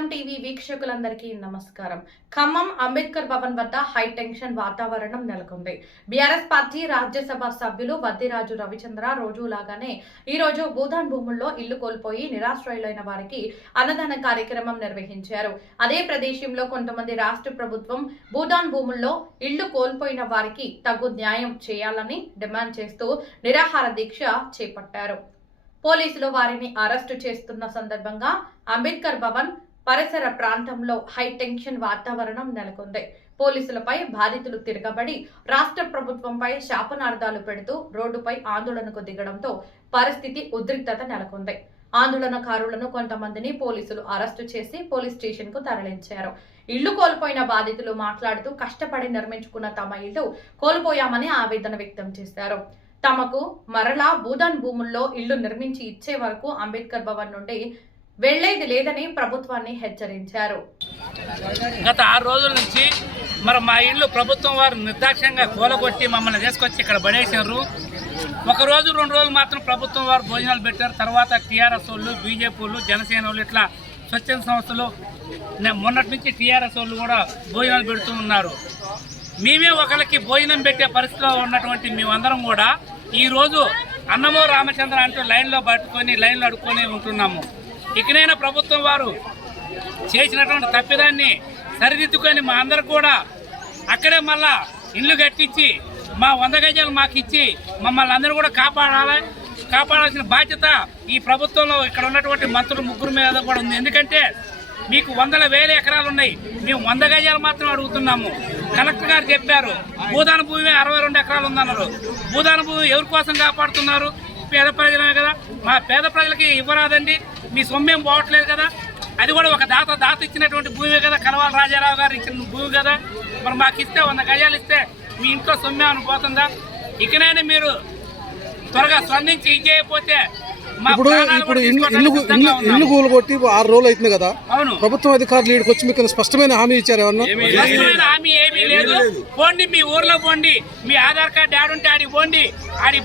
కలం టీవీ వీక్షకులందరికీ నమస్కారం. ఖమ్మం అంబేద్కర్ భవన్ వద్ద హై టెన్షన్ వాతావరణం నెలకొంది. బీఆర్ఎస్ పార్టీ రాజ్యసభ సభ్యులు వద్దిరాజు రవిచంద్ర రోజులాగానే ఈ రోజు భూదాన్ భూముల్లో ఇల్లు కోల్పోయి నిరాశ్రయులైన వారికి అన్నదాన కార్యక్రమం నిర్వహించారు. అదే ప్రదేశంలో కొంతమంది రాష్ట్ర ప్రభుత్వం భూదాన్ భూముల్లో ఇల్లు కోల్పోయిన వారికి తగు న్యాయం చేయాలని డిమాండ్ చేస్తూ నిరాహార దీక్ష చేపట్టారు. పోలీసులు వారిని అరెస్టు చేస్తున్న సందర్భంగా అంబేద్కర్ భవన్ పరిసర ప్రాంతంలో హై టెన్షన్ వాతావరణం నెలకొంది. పోలీసులపై బాధితులు తిరగబడి రాష్ట్ర ప్రభుత్వంపై శాపనార్థాలు పెడుతూ రోడ్డుపై ఆందోళనకు దిగడంతో పరిస్థితి ఉద్రిక్తత నెలకొంది. ఆందోళనకారులను కొంతమందిని పోలీసులు అరెస్టు చేసి పోలీస్ స్టేషన్ కు తరలించారు. ఇల్లు కోల్పోయిన బాధితులు మాట్లాడుతూ కష్టపడి నిర్మించుకున్న తమ ఇల్లు కోల్పోయామని ఆవేదన వ్యక్తం చేశారు. తమకు మరలా భూదాన్ భూముల్లో ఇల్లు నిర్మించి ఇచ్చే వరకు అంబేద్కర్ భవన్ నుండి వెళ్లేది లేదని ప్రభుత్వాన్ని హెచ్చరించారు. గత 6 రోజుల నుంచి మా ఇల్లు ప్రభుత్వం వారు నిర్దాక్ష్యంగా కూలగొట్టి మమ్మల్ని తీసుకొచ్చి ఇక్కడ పడేసారు. 1 రోజు 2 రోజులు మాత్రం ప్రభుత్వం వారు భోజనాలు పెట్టారు. తర్వాత టీఆర్ఎస్ వాళ్ళు, బీజేపీ వాళ్ళు, జనసేన వాళ్ళు ఇట్లా స్వచ్ఛంద సంస్థలు మొన్నటి నుంచి టీఆర్ఎస్ వాళ్ళు కూడా భోజనాలు పెడుతూ ఉన్నారు. మేమే ఒకరికి భోజనం పెట్టే పరిస్థితిలో ఉన్నటువంటి మేమందరం కూడా ఈరోజు అన్నమో రామచంద్ర అంటూ లైన్లో పట్టుకొని లైన్లో అడుక్కొని ఉంటున్నాము. ఇకనైనా ప్రభుత్వం వారు చేసినటువంటి తప్పిదాన్ని సరిదిద్దుకొని మా అందరు కూడా అక్కడే మళ్ళా ఇల్లు కట్టించి మా 100 గజాలు మాకు ఇచ్చి మమ్మల్ని అందరూ కూడా కాపాడాల్సిన బాధ్యత ఈ ప్రభుత్వంలో ఇక్కడ ఉన్నటువంటి మంత్రులు 3 మీద కూడా ఉంది. ఎందుకంటే మీకు 100,000 ఎకరాలు ఉన్నాయి, మేము 100 గజాలు మాత్రం అడుగుతున్నాము. కలెక్టర్ గారు చెప్పారు భూదాన భూమి 62 ఎకరాలు ఉందన్నారు. భూదాన భూమి ఎవరి కోసం కాపాడుతున్నారు? పేద ప్రజలే కదా. మా పేద ప్రజలకి ఇవ్వరాదండి, మీ సొమ్మేం పోవట్లేదు కదా. అది కూడా ఒక దాత ఇచ్చినటువంటి భూమి కదా, కలవాల రాజారావు గారు ఇచ్చిన భూమి కదా. మరి మాకు ఇస్తే 100 గజాలు ఇస్తే మీ ఇంట్లో సొమ్మేమని పోతుందా? ఇకనైనా మీరు త్వరగా స్పందించి ఇది చేయకపోతే ఇప్పుడు ఇల్లు కూలగొట్టి 6 రోజులు అవుతుంది కదా. ప్రభుత్వం అధికారులు ఇక్కడికి వచ్చి మీకు స్పష్టమైన హామీ ఇచ్చారు? స్పష్టమైన హామీ ఏమీ లేదు. పోండి, మీ ఊర్లో పోండి, మీ ఆధార్ కార్డు ఆడుంటే ఆడికి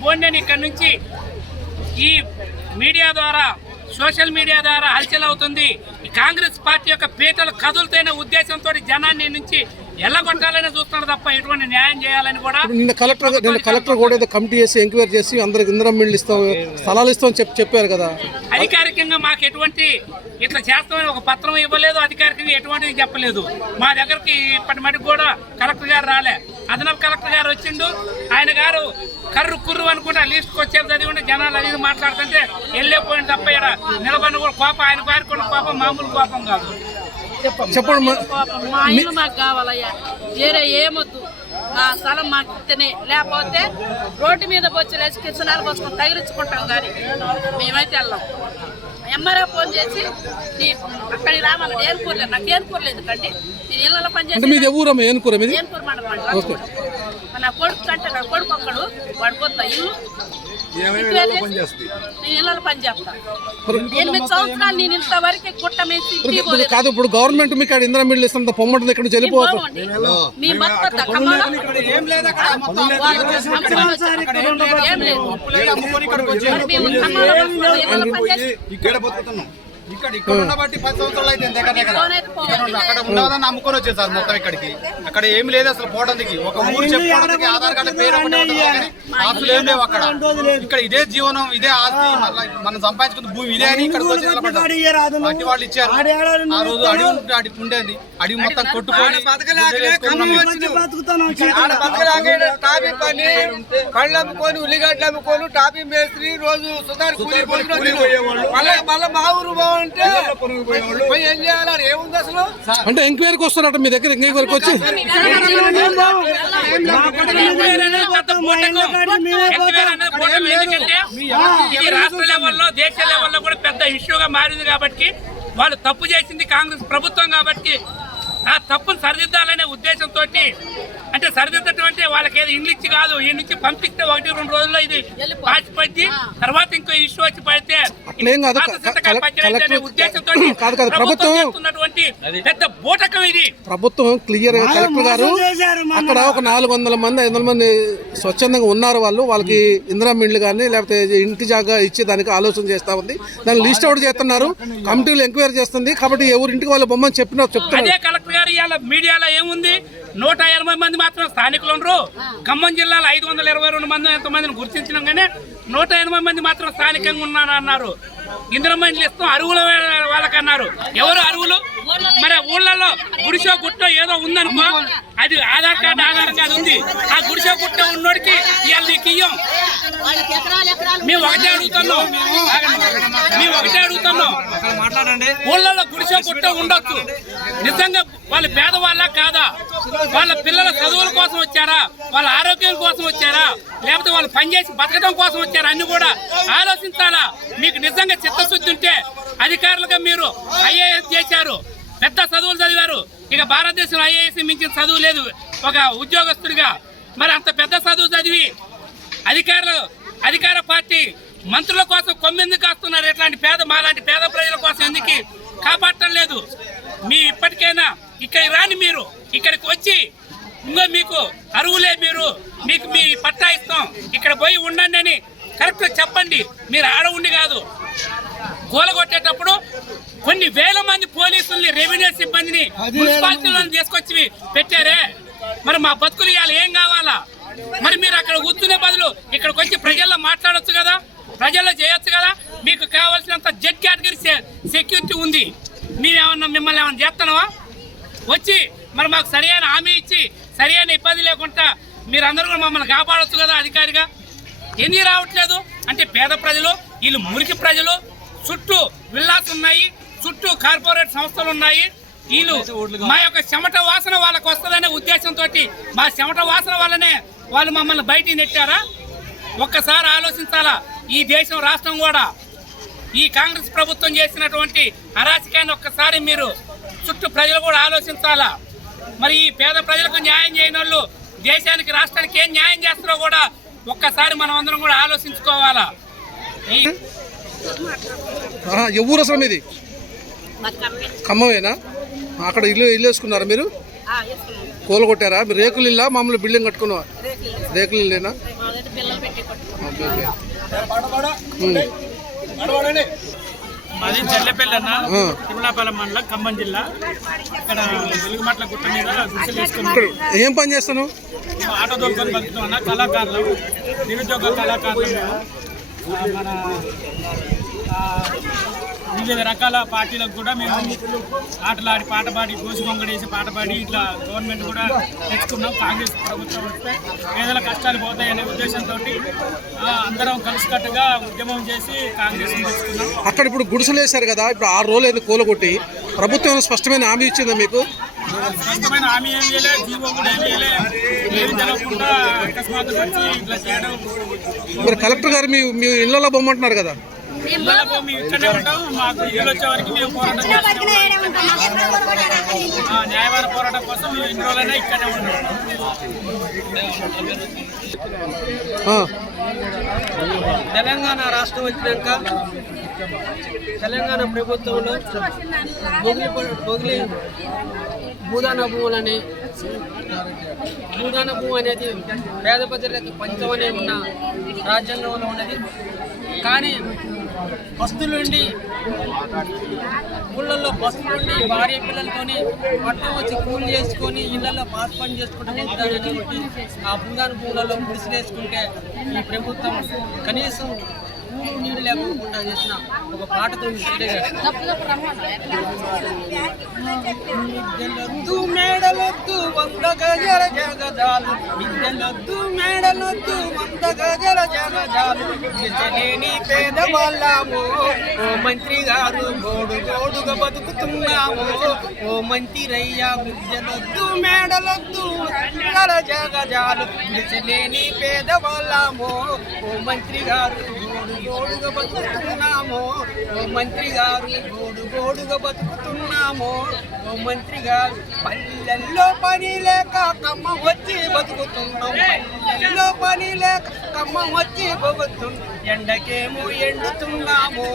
పోండి అని ఇక్కడ నుంచి ఈ మీడియా ద్వారా, సోషల్ మీడియా ద్వారా హల్చల్ అవుతుంది. ఈ కాంగ్రెస్ పార్టీ యొక్క పీటలు కదులుతైన ఉద్దేశంతో జనాన్ని నుంచి ఎల్లగొట్టాలని చూస్తున్నారు తప్ప ఎటువంటి న్యాయం చేయాలని కూడా. నిన్న కలెక్టర్ కూడా ఏదో కమిటీ చేసి ఎంక్వైరీ చేసి అందరికి ఇందిరం ఇళ్ళు ఇస్తాం, స్థలాలు ఇస్తామని చెప్పారు కదా. అధికారికంగా మాకు ఎటువంటి ఇట్లా చేస్తామని ఒక పత్రం ఇవ్వలేదు, అధికారికంగా ఎటువంటిది చెప్పలేదు. మా దగ్గరికి ఇప్పటి మటుకు కూడా కలెక్టర్ గారు రాలే. అదనపు కలెక్టర్ గారు వచ్చిండు, ఆయన గారు కుర్రు అనుకుంటే లిస్ట్కి వచ్చేది చదివి జనాలు అది మాట్లాడుతుంటే వెళ్ళిపోయింది తప్ప ఇక్కడ నిలబడిన కూడా కోపం, ఆయన గారికి కూడా కోపం మామూలు కోపం కాదు. చెప్పండి. మా ఇల్లు మాకు కావాలయ్యా, వేరే ఏమొద్దు. మా స్థలం మాకు ఇస్తేనే, లేకపోతే రోడ్డు మీద వచ్చి కిసనాలు పోసుకొని తగిలించుకుంటాం. కానీ మేమైతే వెళ్ళాం. ఎంఆర్ఆర్ ఫోన్ చేసి అక్కడికి రావాలని ఏనుకూరలేదు, నాకు ఏనుకూరలేదు. ఎందుకంటే నేను ఇళ్ళలో పనిచేసి ఏనుకూర మండలం నా కొడుకు కంటే నా కొడుకు ఒక్కడు వాడు కొత్త ఇల్లు నేను ఇళ్ళలో పని చేస్తాను. 8 సంవత్సరాలు నేను ఇంతవరకు గుట్టమేసి కాదు. ఇప్పుడు గవర్నమెంట్ మీకు ఇందిరా మిల్లు ఇస్తాం పొమ్మంటుంది, ఇక్కడ నుంచి వెళ్ళిపోతాం. మీ బతుకొద్దా ఖమ్మంలో? మేము ఖమ్మంలో ఇళ్ళలో పనిచేసి ఇక్కడ ఉండబట్టి 10 సంవత్సరాలు అయితే అక్కడ ఉండదని అమ్ముకొని వచ్చేసారు మొత్తం. ఇక్కడికి అక్కడ ఏమి లేదు అసలు పోవడానికి. ఒక ఊరు చెప్పుకోవడానికి ఆధార్ కార్డు పేరు ఆస్తులు ఏం లేవు అక్కడ. ఇక్కడ ఇదే జీవనం, ఇదే ఆస్తి, మళ్ళీ మనం సంపాదించుకున్న భూమి ఇదే అని ఇక్కడికి వచ్చి నిలబడ్డారు. వాళ్ళు ఇచ్చారు. ఆ రోజు అడిగి ఉండేది, అడిగి మొత్తం కొట్టుకొని కళ్ళు అమ్ముకొని ఉల్లిగడ్డలు అమ్ముకొని టాపీ మేస్త్రి రోజు సుధార్ మళ్ళీ మా ఊరు అంటే ఎంక్వైరీకి వస్తారట మీ దగ్గర? ఎంక్వైరీకి వచ్చి ఇది రాష్ట్ర లెవెల్లో, దేశ లెవెల్లో కూడా పెద్ద ఇష్యూగా మారింది. కాబట్టి వాళ్ళు తప్పు చేసింది కాంగ్రెస్ ప్రభుత్వం కాబట్టి ఆ తప్పును సరిదిద్దాలనే ఉద్దేశంతో, అంటే సరిదిద్దటం అంటే వాళ్ళకి ఏదో ఇండ్లు ఇచ్చి కాదు, ఈ నుంచి పంపిస్తే 1-2 రోజుల్లో ఇది పాచిపోద్ది, తర్వాత ఇంకో ఇష్యూ వచ్చి పడితే ఉద్దేశంతో పెద్ద బూటకం ఇది. ప్రభుత్వం క్లియర్ గా కలెక్టర్ గారు అక్కడ ఒక 400 మంది 500 మంది స్వచ్ఛందంగా ఉన్నారు, వాళ్ళకి ఇందిరా ఇండ్లు కానీ లేకపోతే ఇంటి జాగా ఇచ్చి దానికి ఆలోచన చేస్తా ఉంది, దాన్ని లిస్ట్ అవుట్ చేస్తున్నారు, కమిటీలు ఎంక్వైరీ చేస్తుంది, కాబట్టి ఎవరింటికి వాళ్ళ బొమ్మని చెప్తున్నారు. అదే కలెక్టర్ గారు ఇవాళ మీడియాలో ఏముంది, 180 మంది మాత్రం స్థానికులు ఉండరు. ఖమ్మం జిల్లాలో 522 మంది ఎంతమందిని గుర్తించినాం కానీ 180 మంది మాత్రం స్థానికంగా ఉన్నారన్నారు. ఇందిరమ్మ ఇండ్లు ఇస్తాం అరువుల వాళ్ళకన్నారు. ఎవరు అరువులు? మరి ఊళ్ళల్లో గుడిసో గుట్టో ఏదో ఉందనుకో, అది ఆధార్ కార్డు ఆధారంగా అది ఉంది. ఆ గుడిసో గుట్టో ఉన్నోడికి ఇవాళ నీకు ఇయ్యం. మేము ఒకటే అడుగుతున్నాం, ఊళ్ళల్లో గుడిసో గుట్టో ఉండొచ్చు. నిజంగా వాళ్ళు పేదవాళ్ళ కాదా? వాళ్ళ పిల్లల చదువుల కోసం వచ్చారా, వాళ్ళ ఆరోగ్యం కోసం వచ్చారా, లేకపోతే వాళ్ళు పనిచేసి బతకడం కోసం వచ్చారా అన్ని కూడా ఆలోచించాలా. మీకు నిజంగా చిత్తశుద్ధి ఉంటే అధికారులుగా మీరు ఐఏఎస్ చేశారు, పెద్ద చదువులు చదివారు, ఇక భారతదేశంలో ఐఏఎస్ మించిన చదువు లేదు ఒక ఉద్యోగస్తుడిగా. మరి అంత పెద్ద చదువు చదివి అధికార పార్టీ మంత్రుల కోసం కొమ్మెందుకు కాస్తున్నారు? ఇట్లాంటి మాలాంటి పేద ప్రజల కోసం ఎందుకు కాపాడటం లేదు? మీ ఇప్పటికైనా ఇక్కడ రాని, మీరు ఇక్కడికి వచ్చి ఇంకా మీకు అరువులే, మీకు మీ పట్టా ఇస్తాం, ఇక్కడ పోయి ఉండండి అని కరెక్ట్గా చెప్పండి. మీరు ఆడ ఉండి కాదు, కూలగొట్టేటప్పుడు కొన్ని వేల మంది పోలీసుల్ని, రెవెన్యూ సిబ్బందిని, మున్సిపాలిటీలను తీసుకొచ్చి పెట్టారే. మరి మా బతుకులు ఇవాళ ఏం కావాలా? మరి మీరు అక్కడ కూర్చునే బదులు ఇక్కడికి వచ్చి ప్రజల్లో మాట్లాడొచ్చు కదా, ప్రజల్లో చేయొచ్చు కదా. మీకు కావాల్సినంత జెడ్ కేటగిరీ సెక్యూరిటీ ఉంది. మిమ్మల్ని ఏమన్నా చేస్తున్నావా? వచ్చి మరి మాకు సరైన హామీ ఇచ్చి సరైన ఇబ్బంది లేకుండా మీరందరూ కూడా మమ్మల్ని కాపాడొచ్చు కదా అధికారిగా. ఎందుకు రావట్లేదు అంటే పేద ప్రజలు, వీళ్ళు మురికి ప్రజలు, చుట్టూ విల్లాస్ ఉన్నాయి, చుట్టూ కార్పొరేట్ సంస్థలు ఉన్నాయి. వీళ్ళు మా యొక్క చెమట వాసన వాళ్ళకు వస్తుందనే ఉద్దేశంతో మా చెమట వాసన వల్లనే వాళ్ళు మమ్మల్ని బయటికి నెట్టారా? ఒక్కసారి ఆలోచించాలా. ఈ దేశం రాష్ట్రం కూడా ఈ కాంగ్రెస్ ప్రభుత్వం చేసినటువంటి అరాచకాన్ని ఒక్కసారి మీరు చుట్టూ ప్రజలు కూడా ఆలోచించాలా. మరి ఈ పేద ప్రజలకు న్యాయం చేయని వాళ్ళు దేశానికి, రాష్ట్రానికి ఏం న్యాయం చేస్తారో కూడా ఒక్కసారి మనం అందరం కూడా ఆలోచించుకోవాలా. ఎవరు అసలు మీది? ఖమ్మమేనా? అక్కడ ఇల్లు వేసుకున్నారా మీరు? కూలగొట్టారా? మీరు రేకులు ఇల్లా మామూలు బిల్డింగ్ కట్టుకున్నా? రేకులు ఇల్లేనా? మాది జల్లెపల్లి అన్న, తిరుమలాపాలెం మండలం, ఖమ్మం జిల్లా. ఇక్కడ వెలుగుమట్ల గుట్ట మీద గుడిసెలు వేసుకున్నాం. ఏం పని చేస్తాను? ఆటో దొరుకుని బతుకుతాం అన్న. కళాకారులు, నిరుద్యోగ కళాకారులు మేము. మన వివిధ రకాల పార్టీలకు కూడా మేము ఆటలాడి, పాట పాడి, గోసి గొంగడేసి పాట పాడి ఇట్లా గవర్నమెంట్ కూడా తెచ్చుకున్నాం. కాంగ్రెస్ ప్రభుత్వం వస్తే పేదల కష్టాలు పోతాయనే ఉద్దేశంతో అందరం కలిసికట్టుగా ఉద్యమం చేసి కాంగ్రెస్ తెచ్చుకున్నాం. అక్కడ ఇప్పుడు గుడిసెలు వేశారు కదా, ఇప్పుడు 6 రోజులు అయితే కూలగొట్టి ప్రభుత్వం స్పష్టమైన హామీ ఇచ్చిందా మీకు? స్పష్టమైన హామీ ఏం చేయలే, జీవో కూడా ఏం చేయలే. ఏమి తెలవకుండా అకస్మాత్తుగా వచ్చి ఇట్లా చేయడం. మరి కలెక్టర్ గారు మీ ఇళ్లలో బొమ్మంటున్నారు కదా? మేము ఇక్కడే ఉంటాం. మాకు ఇల్లు వచ్చే వరకు మేము పోరాటం చేస్తాం. న్యాయవాద పోరాటం కోసం మేము ఎన్ని రోజులైనా ఇక్కడే ఉంటాం. తెలంగాణ రాష్ట్రం వచ్చినాక తెలంగాణ ప్రభుత్వంలో మొగిలి భూదాన భూములని, భూదాన భూమి అనేది పేద ప్రజలకు పంచమనే ఉన్న రాజ్యాంగంలో ఉన్నది. కానీ బస్తులుండి, ఊళ్ళల్లో బస్తులుండి భార్య పిల్లలతోని పట్టణం వచ్చి కూలి చేసుకొని ఇళ్లలో పాస్ పని చేసుకుంటూ ఆ భూదాన భూములలో ముడిసిలేసుకుంటే ఈ ప్రభుత్వం కనీసం ఊరు నీళ్ళు లేకుండా చేసిన ఒక పాటతో విద్యలొద్దు మేడలొద్దు 100 గజాల జగజాలు, విద్యలొద్దు మేడలొద్దు 100 గజాల జగజాలు, విద్యలేని పేదవాళ్ళము ఓ మంత్రి గారు గోడు గోడుగా బతుకుతున్నాము ఓ మంత్రిరయ్యా. విద్యలొద్దు మేడలొద్దు 100 జగజాలు, విద్యలేని పేదవాళ్ళము ఓ మంత్రి గారు గోడుగా బతుకుతున్నామో ఓ మంత్రి గారు, గోడుగా బతుకుతున్నామో ఓ మంత్రి గారు. పల్లెల్లో పని లేక కమ్మ వచ్చి బతుకుతున్నాం, పల్లెల్లో పని లేక కమ్మ వచ్చి బతుకుతున్నాం. ఎండకేమో ఎండుతున్నామో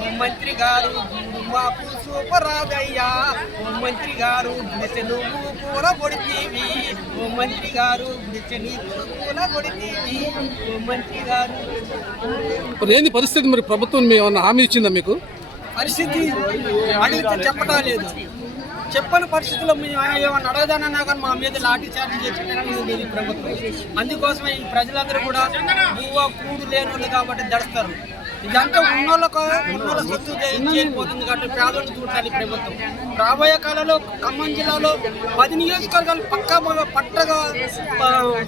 ఓ మంత్రి గారు, గూడు మాకు సూపరాదయ్యా ఓ మంత్రి గారు. గుడిసె నువ్వు కూర కొడితీవి ఓ మంత్రి గారు, గుడిసె నీకు కూర కొడితీవి ఓ మంత్రి గారు. మరి ఏంది పరిస్థితి? మరి ప్రభుత్వం మీ ఏమన్నా హామీ ఇచ్చిందా మీకు? పరిస్థితి అడిగితే చెప్పడం లేదు. చెప్పని పరిస్థితుల్లో మేము ఏమన్నా అడగదానన్నా కానీ మా మీద లాఠీ చార్జ్ చేసేటట్టు ఈ ప్రభుత్వం. అందుకోసమే ఈ ప్రజలందరూ కూడా నువ్వు కూడు లేని వాళ్ళు కాబట్టి దడుస్తారు. ఇదంతా ఉన్నోళ్ళ సొత్తు చేరిపోతుంది కాబట్టి పేదలను చూడాలి ప్రభుత్వం. రాబోయే కాలంలో ఖమ్మం జిల్లాలో 10 నియోజకవర్గాలు పట్టగా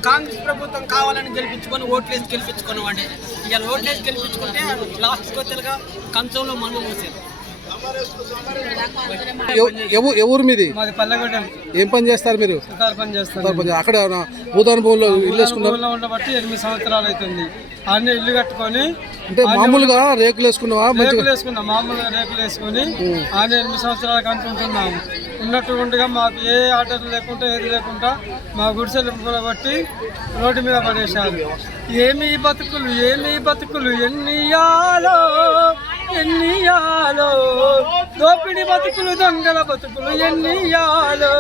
కాంగ్రెస్ ప్రభుత్వం కావాలని గెలిపించుకొని ఓట్లేసి గెలిపించుకున్నామండి. ఇవాళ ఓట్లేసి గెలిపించుకుంటే లాస్ట్ కొత్తలుగా కంచంలో మన్ను మూసారు. ఎవరు మీది? మాది పల్లెగూడెం. ఏం పని చేస్తారు మీరు? సుతారు పని చేస్తారు. అక్కడ భూదాన భూమిలో ఇల్లు వేసుకున్నారు ఉండబట్టి 8 సంవత్సరాలు అవుతుంది. అన్నీ ఇల్లు కట్టుకొని అంటే మామూలుగా రేకులు వేసుకున్నావా? రేకులు వేసుకున్నాం, మామూలుగా రేకులు వేసుకొని ఆయన 8 సంవత్సరాలకు అంటుంటున్నాము. ఉన్నట్టుగా మాకు ఏ ఆర్డర్ లేకుండా ఏది లేకుండా మా గుడిసెలు బట్టి రోడ్డు మీద పడేశారు. ఏమి బతుకులు ఏమి బతుకులు ఎన్నియాలో ఎన్నియాలో, దోపిడి బతుకులు దొంగల బతుకులు ఎన్నియాలో.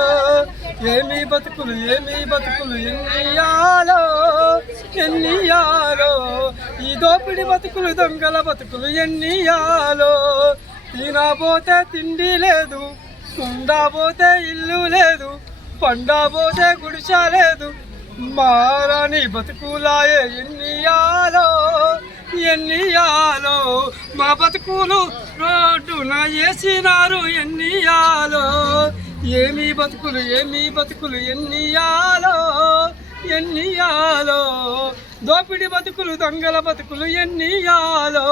ఏమి బతుకులు ఏమి బతుకులు ఎన్నియాలో ఎన్నియాలో, ఈ దోపిడి బతుకులు దొంగల బతుకులు ఎన్నియాలో. తినబోతే తిండి లేదు, ఉండబోతే ఇల్లు లేదు, పండబోతే గుడిస లేదు, మారాని బతుకులాయే ఎన్నియాలో ఎన్నియాలో. మా బతుకులు రోడ్డున వేసినారు ఎన్నియాలో. ఏమి బతుకులు ఏమి బతుకులు ఎన్నియాలో ఎన్నియాలో, దోపిడి బతుకులు దొంగల బతుకులు ఎన్నియాలో.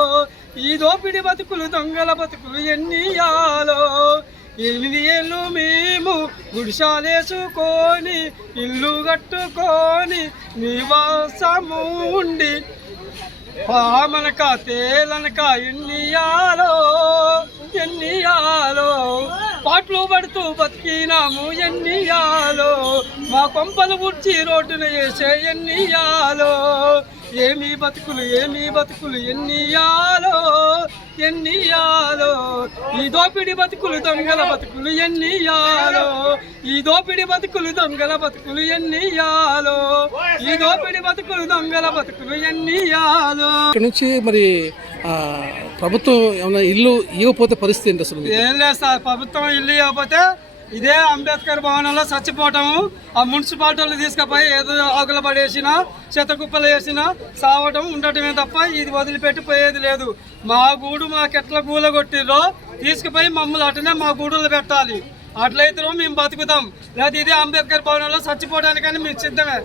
ఈ దోపిడి బతుకులు దొంగల బతుకులు ఎన్నియాలో. 8 ఏళ్ళు మేము గుడిసాలేసుకొని ఇల్లు కట్టుకొని నివాసము ఉండి పామనక తేలనక ఎన్నియాలో ఎన్నియాలో, పాటలు పడుతూ బతికినాము ఎన్నియాలో. మా కొంపలు ఉడ్చి రోడ్డున వేసే ఎన్నియాలో. ఏమి బతుకులు ఏమి బతుకులు ఎన్నియాలో ఎన్నియాలో, ఈ దోపిడి బతుకులు దొంగల బతుకులు ఎన్నియాలో. ఈ దోపిడి బతుకులు దొంగల బతుకులు ఎన్నియాలో. ఈ దోపిడి బతుకులు దొంగల బతుకులు ఎన్నియాలో. ఇక్కడ నుంచి మరి ప్రభుత్వం ఏమైనా ఇల్లు ఇవ్వకపోతే పరిస్థితి ఏంటి అసలు? ఏం లేదు సార్, ప్రభుత్వం ఇల్లు ఇవ్వకపోతే ఇదే అంబేద్కర్ భవనంలో చచ్చిపోవటము, ఆ మున్సిపాలిటీలు తీసుకుపోయి ఏదో ఆకులు పడేసినా చెత్త కుప్పలు వేసినా సావటం ఉండటమే తప్ప ఇది వదిలిపెట్టి పోయేది లేదు. మా గూడు మాకెట్లా కూలగొట్టిరో తీసుకుపోయి మమ్మల్ని అటనే మా గూడులో పెట్టాలి. అట్లయితే మేము బతుకుతాం. లేదా ఇదే అంబేద్కర్ భవనంలో చచ్చిపోవడానికైనా మేము సిద్ధమే,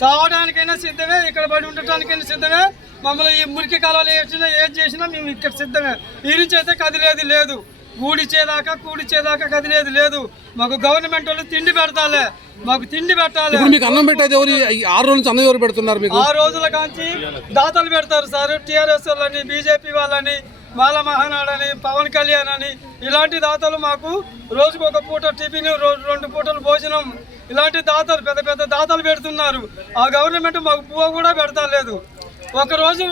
సావడానికైనా సిద్ధమే, ఇక్కడ పడి ఉండటానికైనా సిద్ధమే. మమ్మల్ని ఈ మురికి కాలాలు వేసినా ఏది చేసినా మేము ఇక్కడ సిద్ధమే. ఈ నుంచి అయితే కదిలేది లేదు. కూడిచేదాకా కదిలేదు లేదు. మాకు గవర్నమెంట్ వాళ్ళు తిండి పెడతాలే, మాకు తిండి పెట్టాలి. మీకు అన్నం పెట్టేది ఎవరు? 6 రోజుల నుంచి అన్నం ఎవరు పెడుతున్నారు మీకు? 6 రోజుల కాంచి దాతలు పెడతారు సార్. టీఆర్ఎస్ వాళ్ళని, బీజేపీ వాళ్ళని, మాల మహానాడని, పవన్ కళ్యాణ్ అని ఇలాంటి దాతలు మాకు రోజుకు ఒక పూట టిఫిన్, 2 పూటలు భోజనం ఇలాంటి దాతలు పెద్ద పెద్ద దాతలు పెడుతున్నారు. ఆ గవర్నమెంట్ మాకు పువ్వు కూడా పెడతాలేదు. ఒకరోజు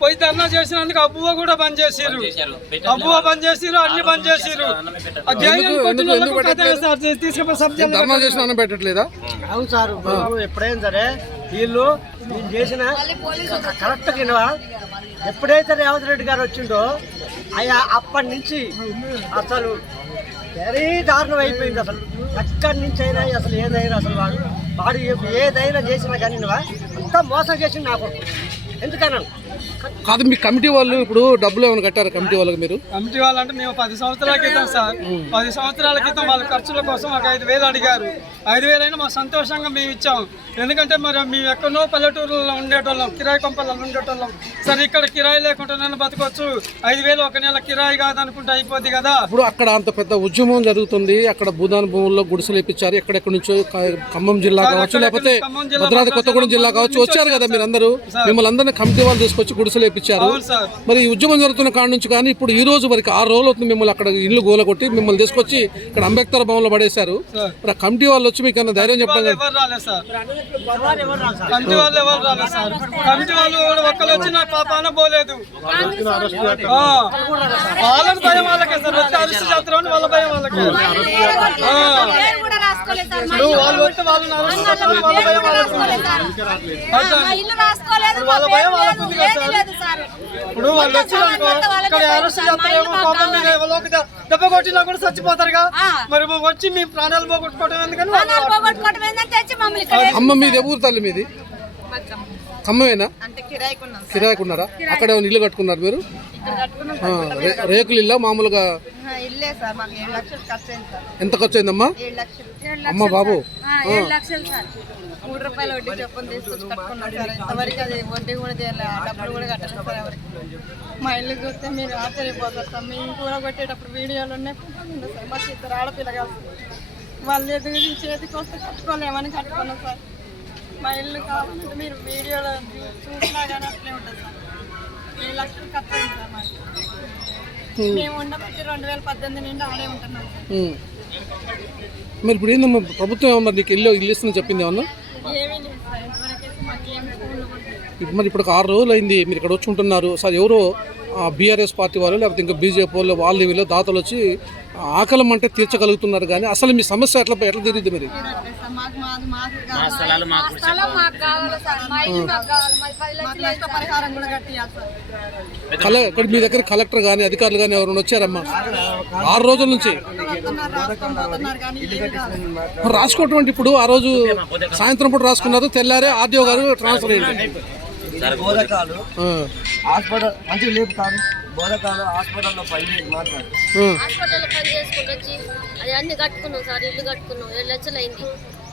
పోయి ధర్నా చేసినందుకు అబ్బువ కూడా బంద్ చేసిరు, అబ్బువ బంద్ చేసిరు, అన్ని బంద్ చేసిరు. పెట్టట్లేదా? అవును సార్, ఎప్పుడైనా సరే వీళ్ళు చేసిన కరెక్ట్ కింద ఎప్పుడైతే రేవంత్ రెడ్డి గారు వచ్చిండో అయ్యా అప్పటి నుంచి అసలు వెరీ దారుణం అయిపోయింది. అసలు ఎక్కడి నుంచి అయినా అసలు ఏదైనా అసలు వాడు ఏదైనా చేసినా కానీ అంతా మోసం చేసింది నాకు. ఎందుకన్నా కాదు, మీ కమిటీ వాళ్ళు ఇప్పుడు డబ్బులు ఏమైనా కట్టారు? కమిటీ వాళ్ళకి మీరు? కమిటీ వాళ్ళు అంటే మేము 10 సంవత్సరాల క్రితం సార్, 10 సంవత్సరాల క్రితం వాళ్ళ ఖర్చుల కోసం ఒక 5,000 అడిగారు. 5,000 అయినా మా సంతోషంగా మేము ఇచ్చాం. ఎందుకంటే మరి మేము ఎక్కడో పల్లెటూరులో ఉండేటోళ్ళం, కిరాయి కొంపల్లో ఉండేటోళ్ళం. సరే ఇక్కడ కిరాయి లేకుండా నేను బతకొచ్చు, 5,000 ఒక నెల కిరాయి కాదనుకుంటే అయిపోద్ది కదా. ఇప్పుడు అక్కడ అంత పెద్ద ఉద్యమం జరుగుతుంది. అక్కడ భూదాన భూముల్లో గుడిసెలు ఇప్పించారు. ఎక్కడెక్కడి నుంచో ఖమ్మం జిల్లా కావచ్చు, లేకపోతే భద్రాద్రి కొత్తగూడెం జిల్లా కావచ్చు వచ్చారు కదా మీరు అందరూ. మిమ్మల్ని అందరినీ కమిటీ వాళ్ళు తీసుకొచ్చి వచ్చి గుడిసెలు వేయించారు. అవును సార్. మరి ఈ ఉద్యమం జరుగుతున్న కాడ నుంచి కానీ ఇప్పుడు ఈ రోజు వరకు 6 రోజులు అవుతుంది మిమ్మల్ని అక్కడ ఇల్లు గోలగొట్టి మిమ్మల్ని తీసుకొచ్చి ఇక్కడ అంబేద్కర్ భవన్లో పడేశారు. మరి ఆ కమిటీ వాళ్ళు వచ్చి మీకు అన్న ధైర్యం చెప్పడం ఎవరు రాలేదు సార్. కమిటీ వాళ్ళు ఎవరు రాలేదు సార్. కమిటీ వాళ్ళు ఒక్కరు వచ్చి నా పాపాన పోలేదు. వాళ్ళకి భయం వాళ్ళకే సార్. వచ్చి అరెస్ట్ చేస్తారని వాళ్ళ భయం వాళ్ళకి. ఇప్పుడు వాళ్ళు వస్తే వాళ్ళని అరెస్ట్ చేస్తారని వాళ్ళ భయం వాళ్ళకి. వాళ్ళ భయం వాళ్ళకు ఉంది కదా సార్. ఇప్పుడు వాళ్ళు వచ్చి ఇక్కడ అరెస్ట్ చేస్తారేమో పాపం మీద ఎవరో దెబ్బ కొట్టినా కూడా చచ్చిపోతారుగా. మరి వచ్చి మీ ప్రాణాలు పోగొట్టుకోవడం ఎందుకని. అమ్మ మీది ఎవరు తల్లి మీది? ఖమ్మమేనా? కిరాయికున్నారా? అక్కడ ఇల్లు కట్టుకున్నారు మీరు? రేకులు ఇల్లా మామూలుగా? ఇల్లే సార్. మాకు 7 లక్షలు ఖర్చు అయింది సార్. ఎంత ఖర్చు అయిందమ్మా? 7 లక్షలు. అమ్మ బాబు 7 లక్షలు సార్. 3 రూపాయల వడ్డీ చొప్పున తీసుకొచ్చి కట్టుకున్నాం సార్. ఇంతవరకు అది వడ్డీ కూడా చేయాలి, డబ్బులు కూడా కట్టలేదు సార్ ఎవరికి. మా ఇల్లు చూస్తే మీరు ఆశ్చర్యపోతారు సార్. మేము కూర కొట్టేటప్పుడు వీడియోలు ఉన్నాయి సార్. మాకు 2 ఆడపిల్లగాలు వాళ్ళు ఎదుగు చేతికి వస్తే కట్టుకోలేమని కట్టుకున్నాం సార్. మా ఇల్లు కావాలంటే మీరు వీడియోలో చూసినా కానీ అట్లే ఉంటుంది సార్. 7 లక్షలు ఖర్చు అయింది సార్ మాకు. మేము ఉండబట్టి 2018 నుండి ఆడే ఉంటున్నాం సార్. మరి ఇప్పుడు ఏందమ్మా ప్రభుత్వం ఏమన్నా నీకు ఇల్లు ఇస్తుందని చెప్పింది ఏమన్నా? ఏమీ లేదు సార్. ఇంతవరకైతే మాకు ఏమి ఫోన్లు కూడా మరి ఇప్పుడు 6 రోజులు అయింది మీరు ఇక్కడ వచ్చి ఉంటున్నారు సార్. ఎవరో బీఆర్ఎస్ పార్టీ వాళ్ళు లేకపోతే ఇంకా బీజేపీ వాళ్ళు వీళ్ళు దాతలు వచ్చి ఆకలం అంటే తీర్చగలుగుతున్నారు కానీ అసలు మీ సమస్య ఎట్లా తిరిగింది మరి? ఇక్కడ మీ దగ్గర కలెక్టర్ కానీ అధికారులు కానీ ఎవరైనా వచ్చారమ్మా 6 రోజుల నుంచి? రాసుకోవటం అంటే ఇప్పుడు ఆ రోజు సాయంత్రం పూట రాసుకున్నారు, తెల్లారే ఆర్డీఓ గారు ట్రాన్స్ఫర్ అయ్యింది. బోధకాలు హాస్పిటల్ మంచిగా లేపు కాదు. బోధకాలు హాస్పిటల్లో మాట్లాడు హాస్పిటల్లో పని చేసుకుని వచ్చి అది అన్ని కట్టుకున్నాం సార్. ఇల్లు కట్టుకున్నాం 7 లక్షలు అయింది.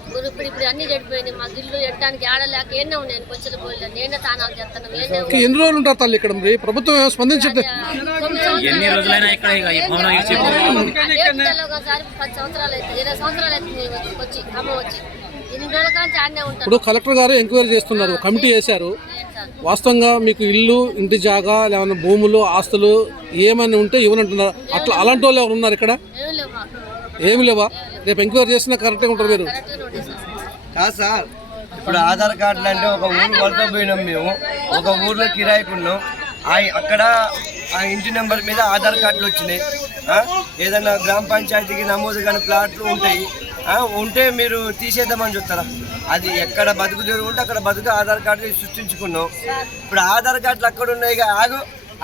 ఇప్పుడు అన్ని చెడిపోయినాయి. మాకు ఇల్లు ఎట్టడానికి ఆడలేక ఎన్నో ఉన్నాయి. కొచ్చలు పోయినా నేనే తానాలు చేస్తాను. ఎన్ని రోజులు ఉంటారు తల్లి ఇక్కడ? మరి ప్రభుత్వం స్పందించట్లేదు. ఒకసారి 10 సంవత్సరాలు అయితే 20 సంవత్సరాలు అయితే వచ్చి అమ్మ వచ్చి ఇప్పుడు కలెక్టర్ గారు ఎంక్వైరీ చేస్తున్నారు, కమిటీ వేశారు. వాస్తవంగా మీకు ఇల్లు, ఇంటి జాగా, లేవన్నా భూములు, ఆస్తులు ఏమైనా ఉంటే ఇవ్వనంటున్నారు. అట్లా అలాంటి వాళ్ళు ఎవరు ఉన్నారు ఇక్కడ? ఏమి లేవా? రేపు ఎంక్వైరీ చేసినా కరెక్ట్గా ఉంటారు మీరు? కాదు సార్. ఇప్పుడు ఆధార్ కార్డులు అంటే ఒక ఊరు వలస పోయినాం మేము. ఒక ఊర్లో కిరాయికున్నాం. అక్కడ ఆ ఇంటి నెంబర్ మీద ఆధార్ కార్డులు వచ్చినాయి. ఏదన్నా గ్రామ పంచాయతీకి నమోదు కాని ప్లాట్లు ఉంటాయి. ఉంటే మీరు తీసేద్దామని చెప్తారా? అది ఎక్కడ బతుకు జరుగుంటే అక్కడ బతుకు ఆధార్ కార్డు సృష్టించుకున్నాం. ఇప్పుడు ఆధార్ కార్డులు అక్కడ ఉన్నాయి.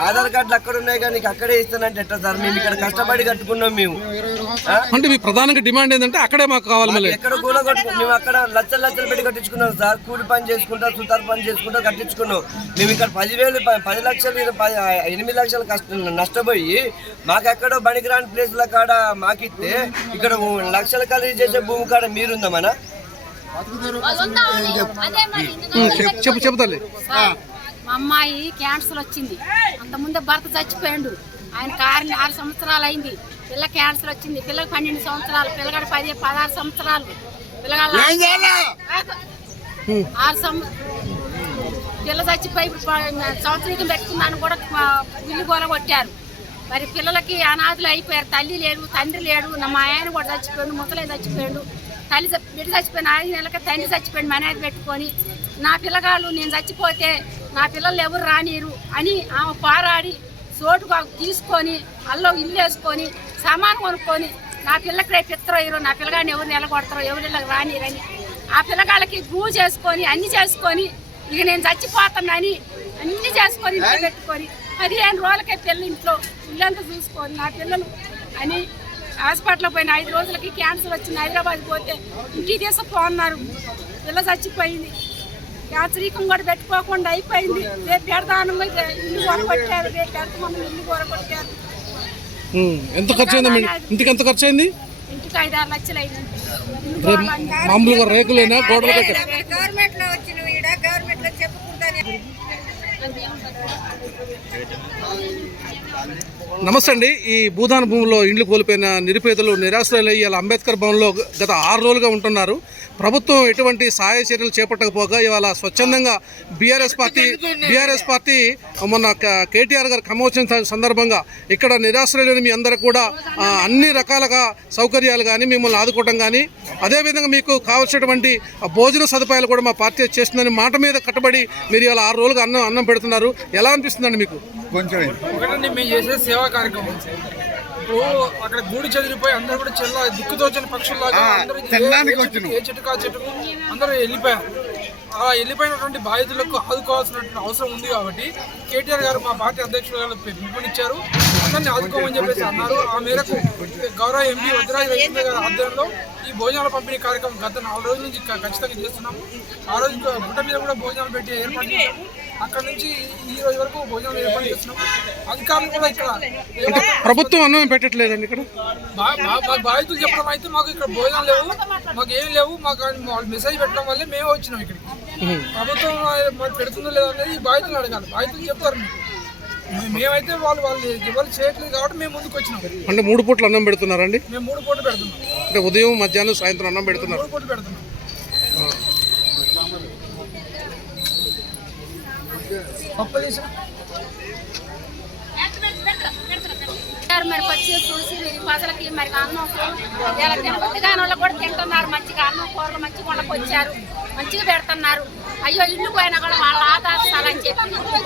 ఆధార్ కార్డులు అక్కడ ఉన్నాయి కానీ నీకు అక్కడే ఇస్తానంటే ఎట్లా సార్? మేము ఇక్కడ కష్టపడి కట్టుకున్నాం. మేము అంటే మీ ప్రధానంగా డిమాండ్ ఏంటంటే అక్కడే మాకు కావాలి. మళ్ళీ ఎక్కడ కూల కట్టుకున్నాం. మేము అక్కడ లక్షలు పెట్టి కట్టించుకున్నాం సార్. కూలి పని చేసుకుంటా, సుతారు పని చేసుకుంటా కట్టించుకున్నాం. మేము ఇక్కడ 10,000 10 లక్షలు 8 లక్షలు నష్టపోయి మాకెక్కడో బణికిరాని ప్లేస్ల కాడ మాకిస్తే ఇక్కడ లక్షల ఖరీదు చేసే భూమి కాడ మీరుందామనా? చెబుతాలి. మా అమ్మాయి క్యాన్సర్ వచ్చింది. అంతకుముందే భర్త చచ్చిపోయాడు. ఆయన 6 సంవత్సరాలు అయింది. పిల్ల క్యాన్సర్ వచ్చింది. పిల్లకి 12 సంవత్సరాలు, పిల్లగాడు 16 సంవత్సరాలు. పిల్లగాడు పిల్ల చచ్చిపోయి సంవత్సరం పెట్టుకున్నాను కూడా ఇల్లు గోల కొట్టారు. మరి పిల్లలకి అనాథులు అయిపోయారు. తల్లి లేడు, తండ్రి లేడు. మా ఆయన కూడా చచ్చిపోయాడు, ముసలే చచ్చిపోయాడు. బిడ్డ చచ్చిపోయిన 5 నెలలకి తండ్రి చచ్చిపోయాడు. మనేది పెట్టుకొని నా పిల్లగాళ్ళు నేను చచ్చిపోతే నా పిల్లలు ఎవరు రానిరు అని ఆమె పోరాడి చోటుగా తీసుకొని అల్లో ఇల్లు వేసుకొని సామాను కొనుక్కొని నా పిల్లకి రేపు ఇద్దరు నా పిల్లగాడిని ఎవరు నిలగొడతారో ఎవరు ఇళ్ళకి రానిరని ఆ పిల్లగాళ్ళకి ప్రూవ్ చేసుకొని అన్ని చేసుకొని ఇక నేను చచ్చిపోతానని అన్ని చేసుకొని ఇంట్లో పెట్టుకొని 15 రోజులకే పిల్లలు ఇంట్లో ఇల్లంతా చూసుకొని నా పిల్లలు అని హాస్పిటల్లో పోయిన 5 రోజులకి క్యాన్సర్ వచ్చింది. హైదరాబాద్ పోతే ఇంటికి తీసుకుపోన్నారు. పిల్ల చచ్చిపోయింది. క్యాన్సరీకం కూడా పెట్టుకోకుండా అయిపోయింది. రేపు పెడదాను ఇల్లు కొరకొట్టారు. రేపు పెడతామని ఇల్లు కొరకొట్టారు. ఎంత ఖర్చు అయింది? ఇంటికి ఎంత ఖర్చు అయింది? ఇంటికి 5-6 లక్షలు అయింది. మామూలుగా రేకులైనా గోడలు గవర్నమెంట్ లో వచ్చిన గవర్నమెంట్ లో చెప్పుకుంటానే నమస్తే అండి. ఈ భూదాన భూమిలో ఇండ్లు కోల్పోయిన నిరుపేదలు నిరాశ్రయులు ఇవాళ అంబేద్కర్ భవన్లో గత 6 రోజులుగా ఉంటున్నారు. ప్రభుత్వం ఎటువంటి సహాయ చర్యలు చేపట్టకపోగా ఇవాళ స్వచ్ఛందంగా బీఆర్ఎస్ పార్టీ మొన్న కేటీఆర్ గారు ఖమ్మోత్సవం సందర్భంగా ఇక్కడ నిరాశ్రయులని మీ అందరూ కూడా అన్ని రకాలుగా సౌకర్యాలు కానీ మిమ్మల్ని ఆదుకోవడం కానీ అదేవిధంగా మీకు కావాల్సినటువంటి భోజన సదుపాయాలు కూడా మా పార్టీ చేస్తుందని మాట మీద కట్టుబడి మీరు ఇవాళ 6 రోజులుగా అన్నం పెడుతున్నారు. ఎలా అనిపిస్తుందండి మీకు? ఒకటండి, మేము చేసే సేవా కార్యక్రమం. ఇప్పుడు అక్కడ గూడు చెదిరిపోయి అందరూ కూడా దిక్కుతోచని పక్షుల్లాగా అందరూ ఏ చెట్టుకు ఆ చెట్టుకు అందరూ వెళ్ళిపోయారు. అలా వెళ్ళిపోయినటువంటి బాధితులకు ఆదుకోవాల్సినటువంటి అవసరం ఉంది కాబట్టి కేటీఆర్ గారు మా పార్టీ అధ్యక్షులు గారు పిలుపునిచ్చారు. అందరినీ ఆదుకోమని చెప్పేసి అన్నారు. ఆ మేరకు గౌరవ ఎంపీ వద్దిరాజు రవీంద్ర గారి ఆధ్వర్యంలో ఈ భోజనాల పంపిణీ కార్యక్రమం గత 4 రోజుల నుంచి ఖచ్చితంగా చేస్తున్నాము. ఆ రోజు గుట్ట మీద కూడా భోజనాలు పెట్టి ఏర్పాటు చేశాము. అక్కడ నుంచి ఈ రోజు వరకు భోజనాలు ఏర్పాటు చేస్తున్నాము. అధికారులు కూడా ఇక్కడ ప్రభుత్వం అన్నం పెట్టట్లేదండి. ఇక్కడ బాధితులు చెప్పడం అయితే మాకు ఇక్కడ భోజనాలు లేవు, మాకు ఏం లేవు, మాకు వాళ్ళు మెసేజ్ పెట్టడం వల్లే మేము వచ్చినాం ఇక్కడికి. ప్రభుత్వం మాకు పెడుతుందో లేదో అనేది బాధితులు అడగాలి. బాధితులు చెప్తారు మీకు. మేమైతే వాళ్ళు ఎవరు చేయట్లేదు కాబట్టి మేము ముందుకు వచ్చినాం. అంటే 3 పూటలు అన్నం పెడుతున్నారండి? మేము 3 పూటలు పెడుతున్నాం. అంటే ఉదయం, మధ్యాహ్నం, సాయంత్రం అన్నం పెడుతున్నారు. 3 పూటలు పెడుతున్నాం. మరి వచ్చి చూసి ప్రజలకి మరి అన్నం ఇలా తినబుద్ధిగా వాళ్ళు కూడా తింటున్నారు. మంచిగా అన్నం కూరలు మంచిగా వాళ్ళకి వచ్చారు, మంచిగా పెడుతున్నారు. అయ్యో ఇల్లు పోయినా కూడా వాళ్ళ ఆదాసాలని చెప్పి మంచిగా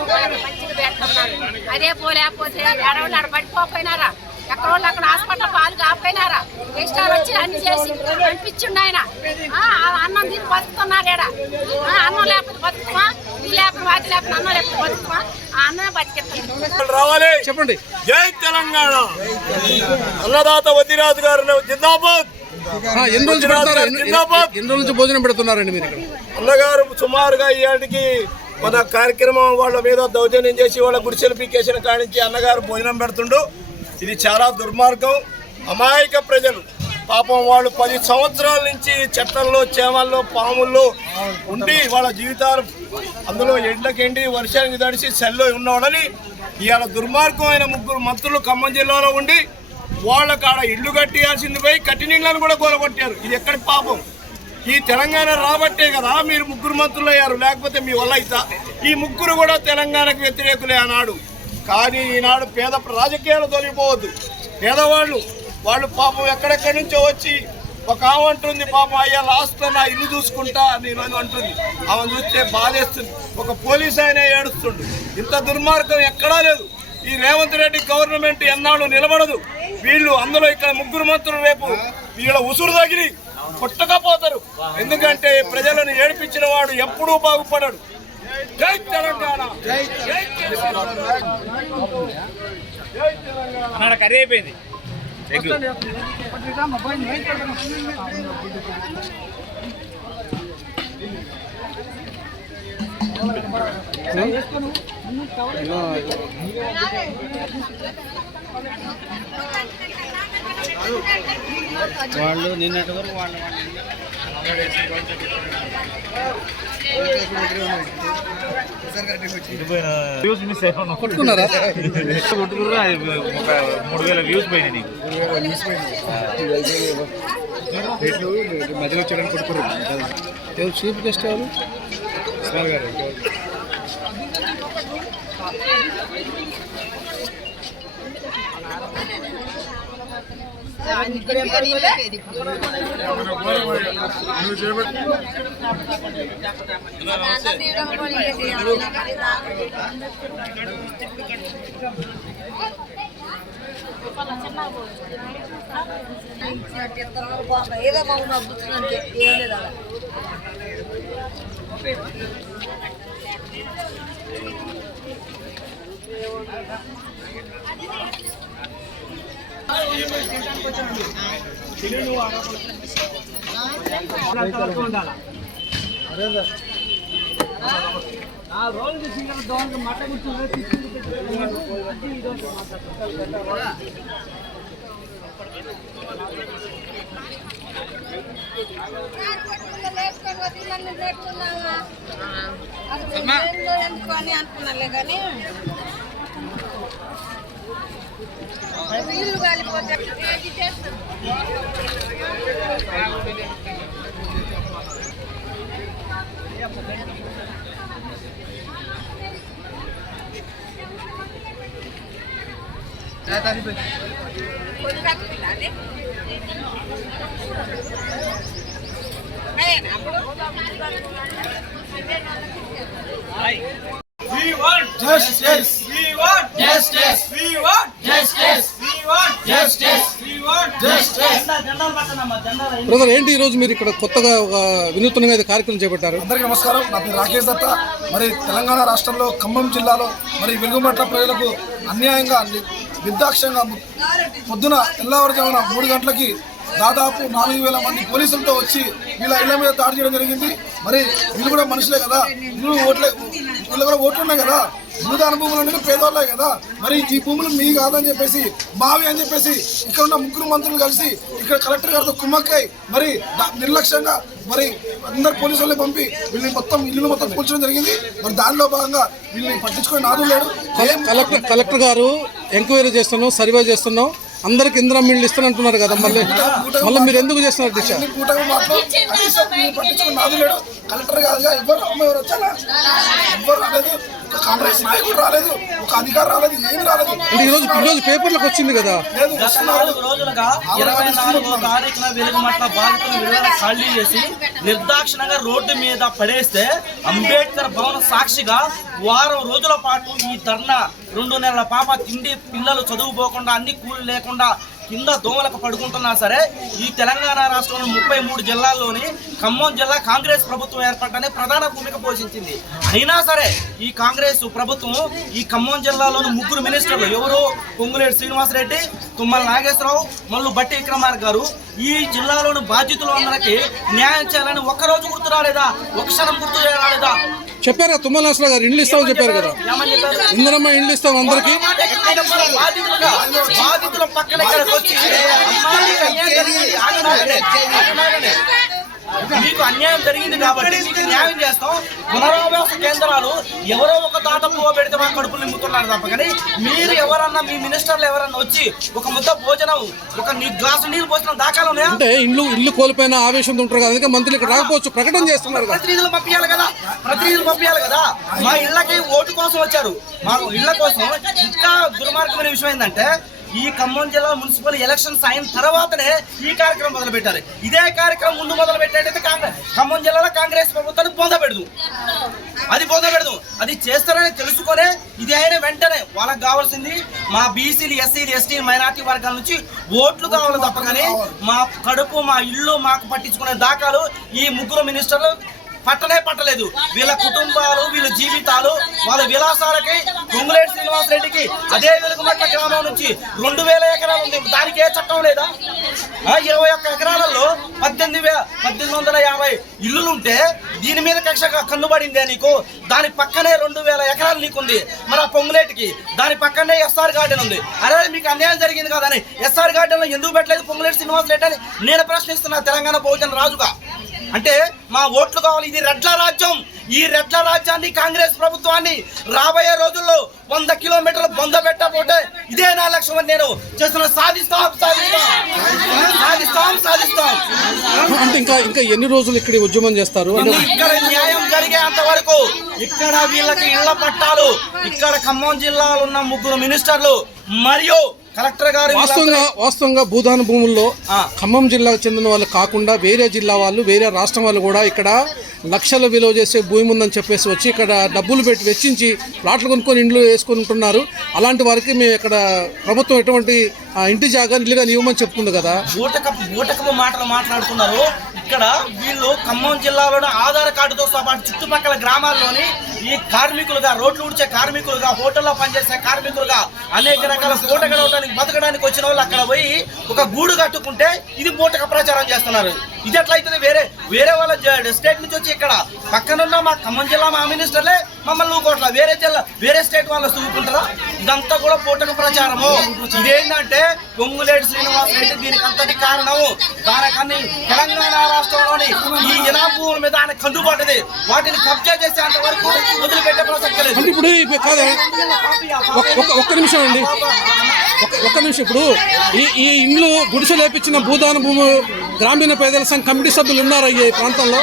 పెడుతున్నారు. అదే పోలేకపోతే ఎడవాళ్ళు అక్కడ పడిపోయినారా, ఎక్కడ వాళ్ళు అక్కడ హాస్పిటల్ పాలు కాకపోయినారా, ఇష్టాలు వచ్చి అన్ని చేసి పంపించిండు ఆయన. అన్నం తిని బతుకుతున్నారు. ఏడా అన్నం లేకపోతే బతుకుమా, ఇల్లు లేకపోతే వాటి లేకపోతే అన్నం లేకపోతే బతుకుమా, ఆ అన్నమే బతికెత్తారు. రావాలి. చెప్పండి. జై తెలంగాణ. అన్నదాత వద్దిరాజు గారు జిందాబాద్. ఎన్ని రోజుల నుంచి భోజనం పెడుతున్నారండి మీరు ఇక్కడ? అన్నగారు సుమారుగా ఇవాటికి మన కార్యక్రమం వాళ్ళ మీద దౌర్జన్యం చేసి వాళ్ళ గుడిసెలు పీకేసిన కానించి అన్నగారు భోజనం పెడుతుండు. ఇది చాలా దుర్మార్గం. అమాయక ప్రజలు పాపం వాళ్ళు 10 సంవత్సరాల నుంచి చెట్లలో, చేమల్లో, పాముల్లో ఉండి వాళ్ళ జీవితాలు అందులో ఎండకెండి వర్షానికి తడిసి సెల్లో ఉన్నవాడని ఇవాళ దుర్మార్గమైన 3 మంత్రులు ఖమ్మం జిల్లాలో ఉండి వాళ్ళ కాడ ఇల్లు కట్టియాల్సింది పోయి కట్టి నీళ్ళను కూడా కూలగొట్టారు. ఇది ఎక్కడి పాపం? ఈ తెలంగాణ రాబట్టే కదా మీరు 3 మంత్రులు అయ్యారు, లేకపోతే మీ వల్ల అవుతా. ఈ 3 కూడా తెలంగాణకు వ్యతిరేకులే ఆనాడు. కానీ ఈనాడు పేద రాజకీయాలు తొలగిపోవద్దు. పేదవాళ్ళు వాళ్ళు పాపం ఎక్కడెక్కడి నుంచో వచ్చి ఒక ఆమె అంటుంది, పాపం అయ్యా లాస్ట్లో నా ఇల్లు చూసుకుంటా నేను అంటుంది. ఆమె చూస్తే బాధేస్తుంది. ఒక పోలీసు ఆయన ఏడుస్తుండు. ఇంత దుర్మార్గం ఎక్కడా లేదు. ఈ రేవంత్ రెడ్డి గవర్నమెంట్ ఎన్నాళ్ళు నిలబడదు. వీళ్ళు అందులో ఇక్కడ 3 మంత్రులు రేపు వీళ్ళ ఉసురు తగిలి కొట్టకపోతారు. ఎందుకంటే ప్రజలను ఏడిపించిన వాడు ఎప్పుడూ బాగుపడడు. జై తెలంగాణ. కర్రీ అయిపోయింది. వాళ్ళు నిన్నటి వరకు వాళ్ళు కొట్టుకున్నారా? 3000 వ్యూస్ పోయినాయి. నీకు మధ్యలో వచ్చారని కొట్టుకున్నారు. చీఫ్ గెస్ట్ ఎవరు? సార్ గారు. ఏదో బాబు నవ్వుతుందంటే ఏం లేదా అనుకున్నాలే కానీ ఇల్లు కాలిపోతే We want justice. We want justice. We want justice. We want justice. We want justice. Brother, ఏంటి ఈరోజు మీరు ఇక్కడ కొత్తగా ఒక వినూత్నంగా ఇది కార్యక్రమం చేపట్టారు? అందరికీ నమస్కారం. నా పేరు రాకేష్ దత్తా. మరి తెలంగాణ రాష్ట్రంలో ఖమ్మం జిల్లాలో మరి వెలుగుమట్ల ప్రజలకు అన్యాయంగా నిర్దాక్ష్యంగా పొద్దున తెల్లవారుజామున 3 గంటలకి దాదాపు 4,000 మంది పోలీసులతో వచ్చి వీళ్ళ ఇళ్ల మీద దాడి చేయడం జరిగింది. మరి వీళ్ళు కూడా మనుషులే కదా, వీళ్ళు కూడా ఓట్లు ఉన్నాయి కదా, భూదాన భూములు అనేది పేదవాళ్ళే కదా. మరి ఈ భూములు మీ కాదని చెప్పేసి మావి అని చెప్పేసి ఇక్కడ ఉన్న 3 మంత్రులు కలిసి ఇక్కడ కలెక్టర్ గారితో కుమ్మక్కై మరి నిర్లక్ష్యంగా మరి అందరు పోలీసుల్ని పంపి వీళ్ళని ఇల్లు మొత్తం కూల్చడం జరిగింది. మరి దానిలో భాగంగా వీళ్ళని పట్టించుకొని నాదు లేడు. కలెక్టర్ గారు ఎంక్వైరీ చేస్తున్నాం, సర్వే చేస్తున్నాం, అందరికి ఇందిరమ్మ ఇళ్ళు ఇస్తానంటున్నారు కదా, మళ్ళీ మీరు ఎందుకు చేస్తున్నారు దిశ? పట్టించుకొని నాదు లేడు. కలెక్టర్ కాదుగా, ఎవరు వచ్చారా? ఎవరు రాలేదు, ఒక కాంగ్రెస్ నాయకుడు రాలేదు, ఒక అధికారి రాలేదు, ఏమి రాలేదు. ఈరోజు పేపర్లకు వచ్చింది కదా. 4 రోజులుగా 24వ తారీఖున వెలుగుమట్ల బాధితులు విడుదల ఖాళీ చేసి నిర్దాక్షిణంగా రోడ్డు మీద పడేస్తే అంబేద్కర్ భవన సాక్షిగా వారం రోజుల పాటు ఈ ధర్నా 2 నెలల పాప తిండి పిల్లలు చదువుపోకుండా అన్ని కూలి లేకుండా కింద దోమలకు పడుకుంటున్నా సరే ఈ తెలంగాణ రాష్ట్రంలో 33 జిల్లాల్లోని ఖమ్మం జిల్లా కాంగ్రెస్ ప్రభుత్వం ఏర్పడటానికి ప్రధాన భూమిక పోషించింది. అయినా సరే ఈ కాంగ్రెస్ ప్రభుత్వం ఈ ఖమ్మం జిల్లాలోని 3 మినిస్టర్లు ఎవరు, పొంగులేటి శ్రీనివాసరెడ్డి, తుమ్మల నాగేశ్వరరావు, మల్లు బట్టి విక్రమార్క గారు ఈ జిల్లాలోని బాధ్యతలందరికీ న్యాయం చేయాలని ఒక్కరోజు గుర్తు రాలేదా, ఒక క్షణం గుర్తు రాలేదా? చెప్పారు తుమ్మల నాగేశ్వరరావు గారు, ఇండ్లు ఇస్తామని చెప్పారు కదా, ఇందిరమ్మ ఇండ్లు ఇస్తాం అందరికి. బాధితుల పక్కన ఇక్కడికి వచ్చి మీకు అన్యాయం జరిగింది కాబట్టి మీకు న్యాయం చేస్తాం. పునరావాస కేంద్రాలు ఎవరో ఒక దాటపు పెడితే మా కడుపులు నింపుతున్నారు తప్ప కానీ మీరు ఎవరన్నా మీ మినిస్టర్లు ఎవరన్నా వచ్చి ఒక ముద్ద భోజనం ఒక గ్లాసు నీళ్ళు పోసిన దాఖలు ఉన్నాయా? అంటే ఇల్లు కోల్పోయిన ఆవేశంతో ఉంటారు కదా, అందుకే మంత్రులు ఇక్కడ రాకపోవచ్చు, ప్రకటన చేస్తున్నారు. ప్రతినిధులు పంపించాలి కదా. మా ఇళ్ళకి ఓటు కోసం వచ్చారు, మా ఇళ్ళ కోసం. ఇంకా దుర్మార్గమైన విషయం ఏంటంటే ఈ ఖమ్మం జిల్లా మున్సిపల్ ఎలక్షన్స్ అయిన తర్వాతనే ఈ కార్యక్రమం మొదలుపెట్టారు. ఇదే కార్యక్రమం ముందు మొదలు పెట్టేటైతే ఖమ్మం జిల్లాలో కాంగ్రెస్ ప్రభుత్వాన్ని బోధపెడదు, అది చేస్తారని తెలుసుకొనే ఇది అయిన వెంటనే వాళ్ళకి కావాల్సింది మా బీసీలు, ఎస్సీలు, ఎస్టీ, మైనార్టీ వర్గాల నుంచి ఓట్లు కావాలి తప్ప కానీ మా కడుపు, మా ఇల్లు మాకు పట్టించుకునే దాఖలు ఈ 3 మినిస్టర్లు పట్టలేదు. వీళ్ళ కుటుంబాలు, వీళ్ళ జీవితాలు, వాళ్ళ విలాసాలకి పొంగులేటి శ్రీనివాసరెడ్డికి అదే వెలుగుమట్ల గ్రామం నుంచి 2,000 ఎకరాలు ఉంది, దానికి ఏ చట్టం లేదా? 21 ఎకరాలలో 1850 ఇల్లులుంటే దీని మీద కక్ష కన్నుబడిందే నీకు? దాని పక్కనే 2,000 ఎకరాలు నీకుంది. మరి ఆ పొంగులేటికి దాని పక్కనే ఎస్ఆర్ గార్డెన్ ఉంది. అదే మీకు అన్యాయం జరిగింది కాదని ఎస్ఆర్ గార్డెన్ లో ఎందుకు పెట్టలేదు పొంగులేటి శ్రీనివాసరెడ్డి అని నేను ప్రశ్నిస్తున్నా తెలంగాణ బహుజన రాజుగా. అంటే మా ఓట్లు కావాలి. ఇది రెడ్ల రాజ్యం. ఈ రెడ్ల రాజ్యాన్ని, కాంగ్రెస్ ప్రభుత్వాన్ని రాబోయే రోజుల్లో 100 కిలోమీటర్లు బొంద పెట్టకపోతే ఇదే నా లక్ష్యం అని నేను చేస్తున్నా. సాధిస్తాం. అంటే ఇంకా ఎన్ని రోజులు ఇక్కడ ఉద్యమం చేస్తారు? ఇక్కడ న్యాయం జరిగేంత వరకు ఇక్కడ వీళ్ళకి ఇళ్ల పట్టాలు, ఇక్కడ ఖమ్మం జిల్లాలో ఉన్న 3 మినిస్టర్లు మరియు కలెక్టర్ గారు వాస్తవంగా భూదాన భూముల్లో ఖమ్మం జిల్లాకు చెందిన వాళ్ళు కాకుండా వేరే జిల్లా వాళ్ళు, వేరే రాష్ట్రం వాళ్ళు కూడా ఇక్కడ లక్షల విలువ చేసే భూమి ఉందని చెప్పేసి వచ్చి ఇక్కడ డబ్బులు పెట్టి వెచ్చించి ప్లాట్లు కొనుక్కొని ఇండ్లు వేసుకొని ఉంటున్నారు. అలాంటి వారికి మేము ఇక్కడ ప్రభుత్వం ఎటువంటి ఇంటి జాగా ఇల్లుగా ఇవ్వమని చెప్తుంది కదా. బూటకపు మాటలు మాట్లాడుతున్నారు. ఇక్కడ వీళ్ళు ఖమ్మం జిల్లాలోని ఆధార్ కార్డుతో పాటు చుట్టుపక్కల గ్రామాల్లోని ఈ కార్మికులుగా, రోడ్లు ఊడ్చే కార్మికులుగా, హోటల్లో పనిచేసే కార్మికులుగా, అనేక రకాల పూట గడవడానికి బతకడానికి వచ్చిన వాళ్ళు అక్కడ పోయి ఒక గూడు కట్టుకుంటే ఇది బూటక ప్రచారం చేస్తున్నారు. ఇది ఎట్లయితే వేరే వాళ్ళ స్టేట్ నుంచి వచ్చి ఇక్కడ పక్కనున్న మా ఖమ్మం జిల్లా మా మినిస్టర్లే మమ్మల్ని ఊకోట్లా వేరే స్టేట్ వాళ్ళు ఊకుంటారా? ఇదంతా కూడా పూటక ప్రచారము. ఇదేంటంటే పొంగులేటి శ్రీనివాసరెడ్డి దీనికి అంతటి కారణము. దానికన్నీ తెలంగాణ రాష్ట్రంలోని ఈ ఇనాం భూముల మీద ఆయన కందుపడ్డది. వాటిని కబ్జా చేసేంత వరకు వదిలిపెట్టే ప్రసక్తి లేదు. ఇప్పుడు కాదే ఒక్క నిమిషం అండి, ఒక్క నిమిషం. ఇప్పుడు ఈ ఇండ్లు గుడిసె లేపించిన భూదాన భూమి గ్రామీణ పేదల సంఘ కమిటీ సభ్యులు ఉన్నారు ఈ ప్రాంతంలో.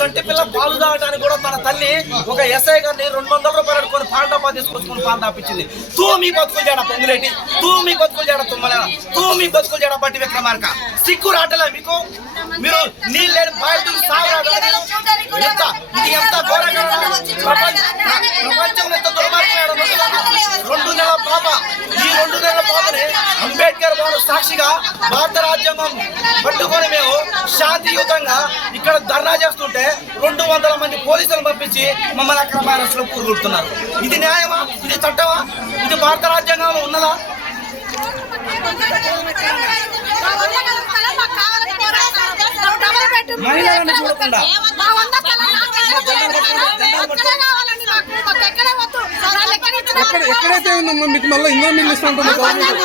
చంటి పిల్ల పాలు తాగడానికి కూడా తన తల్లి ఒక ఎస్ఐ గారిని 200 రూపాయలు అడుకొని పాల డబ్బా తీసుకొచ్చుకుని పాలు తాపించింది. తూ మీ బతుకులు చేయడం పొంగులేటి, తూ మీ బతుకులు చేయడం తుమ్మల, తూ మీ బతుకులు చేయడం బట్టి విక్రమార్క. సిగ్గు రాటలే మీకు? మీరు నీళ్ళు బాధ్యతలు ఇది ఎంత ఘోరంగా ప్రపంచంలో ఎంత దుర్మార్గం. 2 నెలల పాప, ఈ 2 నెలల పాపని అంబేద్కర్ భవన్ సాక్షిగా భారత రాజ్యాంగం పట్టుకొని మేము శాంతియుతంగా ఇక్కడ ధర్నా చేస్తుంటే 200 మంది పోలీసులను పంపించి మమ్మల్ని అక్రమ అరెస్టులో కూరుకుంటున్నారు. ఇది న్యాయమా? ఇది చట్టమా? ఇది భారత రాజ్యాంగంలో ఉన్నదా? మహిళలను చూడకుండా ఎక్కడైతే ఉందమ్మా మీకు మళ్ళీ ఇందిరా మిల్లు ఇస్తా ఉంటుంది గవర్నమెంట్.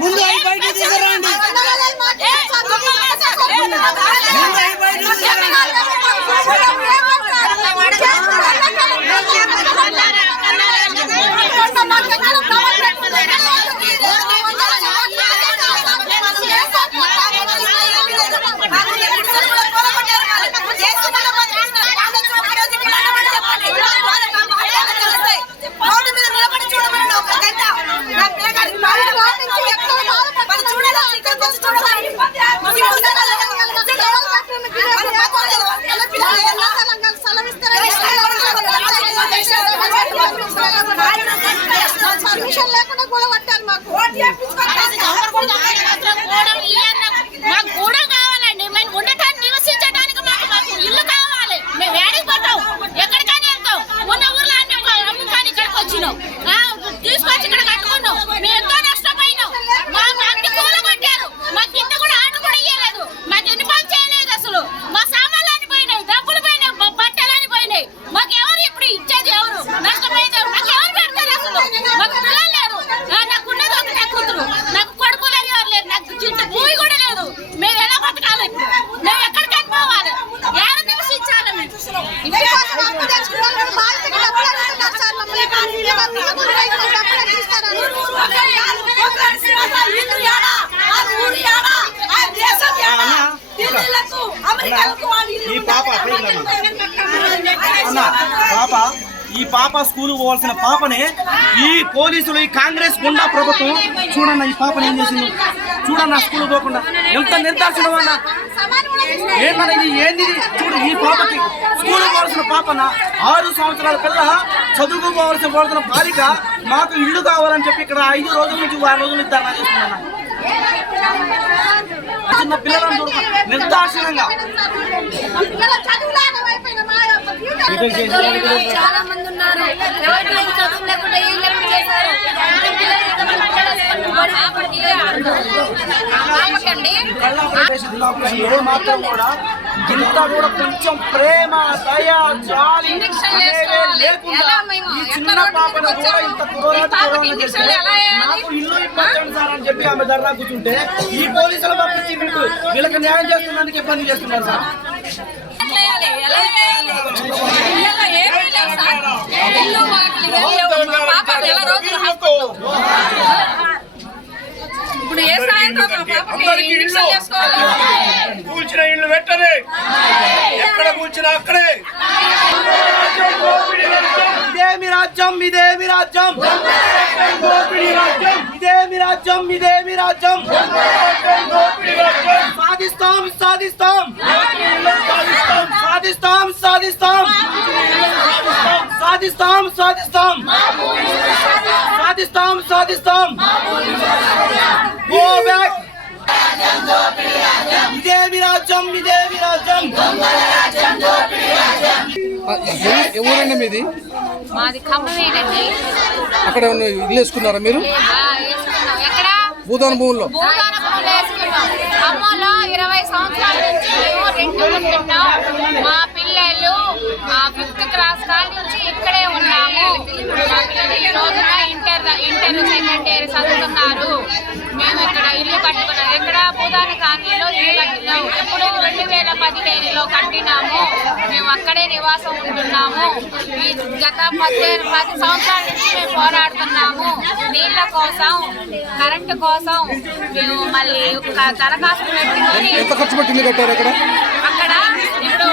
ముందు బయట తీసుకురండి. పర్మిషన్ లేకుండా కూడా పట్టారు మాకు. మాకు కూడా కావాలండి. మేము ఉండటానికి నివసించడానికి మాకు ఇల్లు కావాలి. మేము వేడికి పోతాం, ఎక్కడికైనా వెళ్తాం. ఉన్న ఊర్లో అమ్ముకొని ఇక్కడికి వచ్చినాం, తీసుకొచ్చి ఇక్కడ కట్టుకున్నాం. మేము ఎంతో నష్టపోయినాం. మాకు అన్ని కూలు కొట్టారు. మాకు కింద కూడా ఆర్డర్ కూడా ఇవ్వలేదు. మాకు ఎన్ని పని చేయలేదు. అసలు మా సామాన్లు అని పోయినాయి, డబ్బులు పోయినాయి, బట్టలు అని పోయినాయి. మాకు ఎవరు ఇప్పుడు ఇచ్చేది? ఎవరు నష్టపోయేది? మాకు ఎవరు పెడతారు? అసలు మాకు పిల్లలు లేరు. నాకు ఉన్నది ఒకటే కూతురు, నాకు కొడుకులు ఎవరు లేరు, నాకు చిన్న భూమి కూడా లేదు. మేము ఎలా బతకాలి? ఇప్పుడు మేము ఎక్కడికైనా పోవాలి, ఎవరు నివసించాలి? మేము ఈ పాప స్కూల్ పోవాల్సిన పాపనే ఈ పోలీసులు, ఈ కాంగ్రెస్ గుండా ప్రభుత్వం చూడన్న ఈ పాపని ఏం చేసింది చూడన్న. స్కూల్ పోకుండా ఎంత నిర్దాక్షిణం అన్న. ఏమన్నా ఇది ఏంది? చూడు, ఈ పాపకి స్కూల్ పోవాల్సిన పాపన 6 సంవత్సరాల పిల్ల చదువుకోవాల్సిన బాలిక మాకు ఇల్లు కావాలని చెప్పి ఇక్కడ 5 రోజుల నుంచి 6 రోజుల నుంచి ధర్నా చేస్తున్నాను. చిన్న పిల్లలను చూడ నిర్దాక్షిణంగా చాలా మంది ఉన్నారు. చదువు లేకుండా ఏం లేకుండా చేశారు. మాత్రం కూడా ఇంత కూడా కొంచెం ప్రేమ, దయ, జాలి లేకుండా ఈ చిన్న పాపను కూడా ఇంత నాకు ఇల్లు ఇప్పించండి సార్ అని చెప్పి ఆమె ధర్నా కూర్చుంటే ఈ పోలీసులు పంపించి వీళ్ళకి న్యాయం చేస్తున్నందుకు ఇబ్బంది చేస్తున్నారు సార్. ఇప్పుడు ఏ స్థాయి అందరికీ ఇల్లు కూల్చిన ఇల్లు వెంటనే ఎక్కడ కూల్చినా అక్కడే ఇదేమి రాజ్యం ఇదేమి రాజ్యం ఇదేమి రాజ్యం ఇదేమి రాజ్యం సాధిస్తాం సాధిస్తాం సాధిస్తాం సాధిస్తాం సాధిస్తాం సాధిస్తాం సాధిస్తాం సాధిస్తాం గో బ్యాక్ ఇదేమి రాజ్యం ఇదేమి రాజ్యం ఎవరండి మీది? మాది ఖమ్మమేనండి. అక్కడ ఇల్లు వేసుకున్నారా మీరు? ఎక్కడ? భూదాన భూముల్లో. ఖమ్మంలో 20 సంవత్సరాల నుంచి మేము రెంట్ ఉంటున్నాం. మా పిల్లలు 5th క్లాస్ కాల్ నుంచి ఇక్కడే ఉన్నాము. మా పిల్లలు ఈ రోజున ఇంటర్ సెకండ్ ఇయర్ చదువుతున్నారు. మేము ఇక్కడ ఇల్లు కట్టుకున్నాం. ఎక్కడ భూదాన కాలనీలో ఇల్లు కట్టినాము. ఎప్పుడు 2015లో కట్టినాము. మేము అక్కడే నివాసం ఉంటున్నాము. ఈ గత 10 సంవత్సరాల నుంచి మేము పోరాడుతున్నాము. నీళ్ల కోసం, కరెంటు కోసం మేము మళ్ళీ దరఖాస్తు పెట్టుకొని ఎంత ఖర్చు పెట్టి ఇల్లు కట్టారు అక్కడ? అక్కడ ఇప్పుడు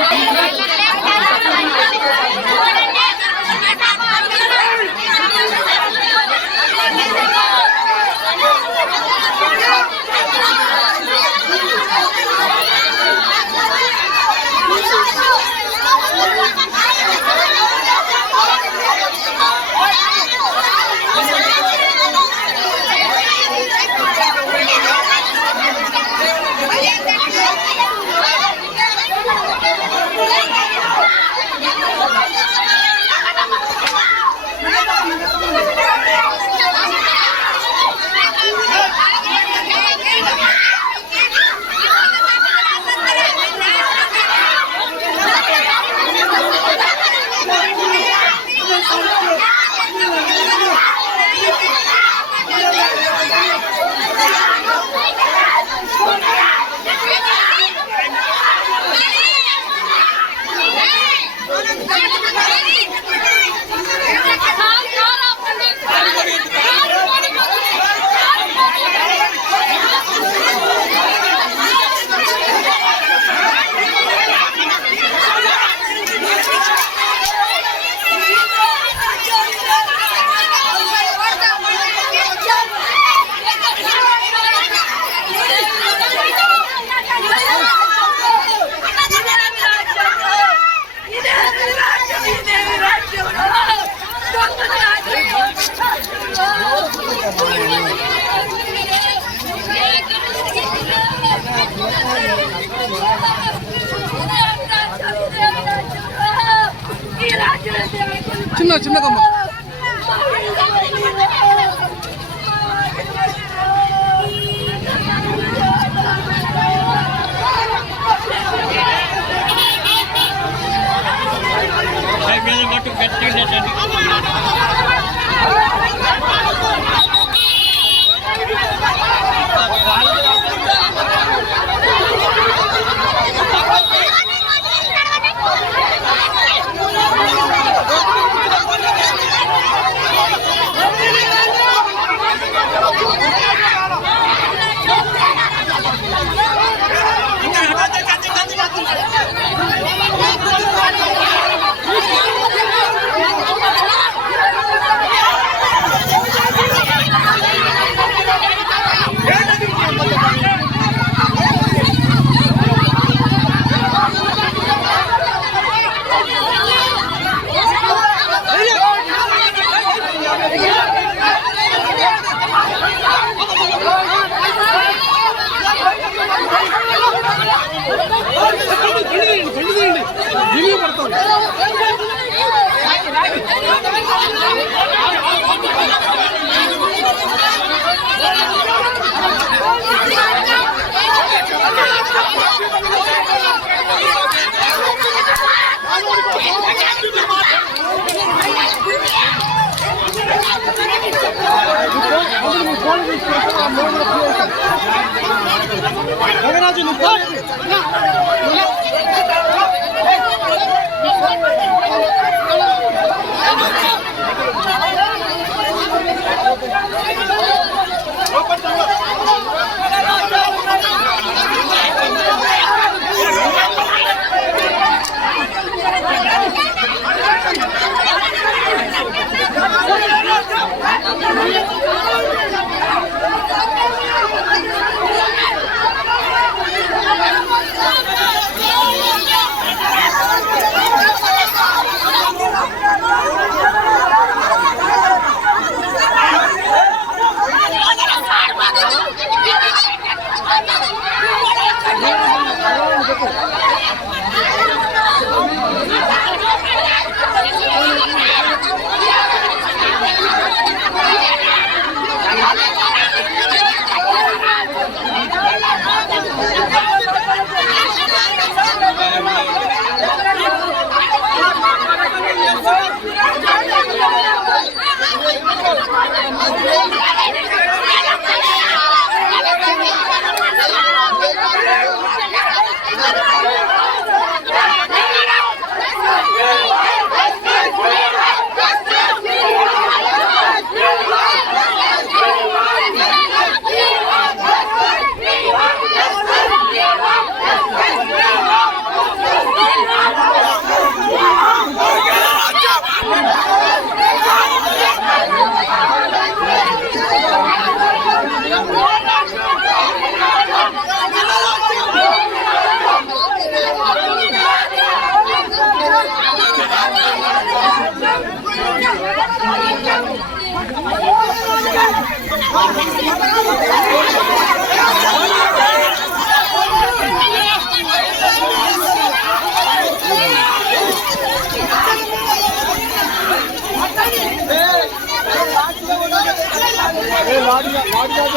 చిన్న కమ్మ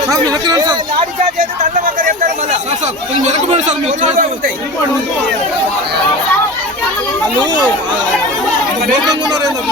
సార్ మీరు ఎక్కడ సార్ సార్ కొంచెం వెనకబడి సార్ మీరు వాళ్ళు ఉన్నారేందో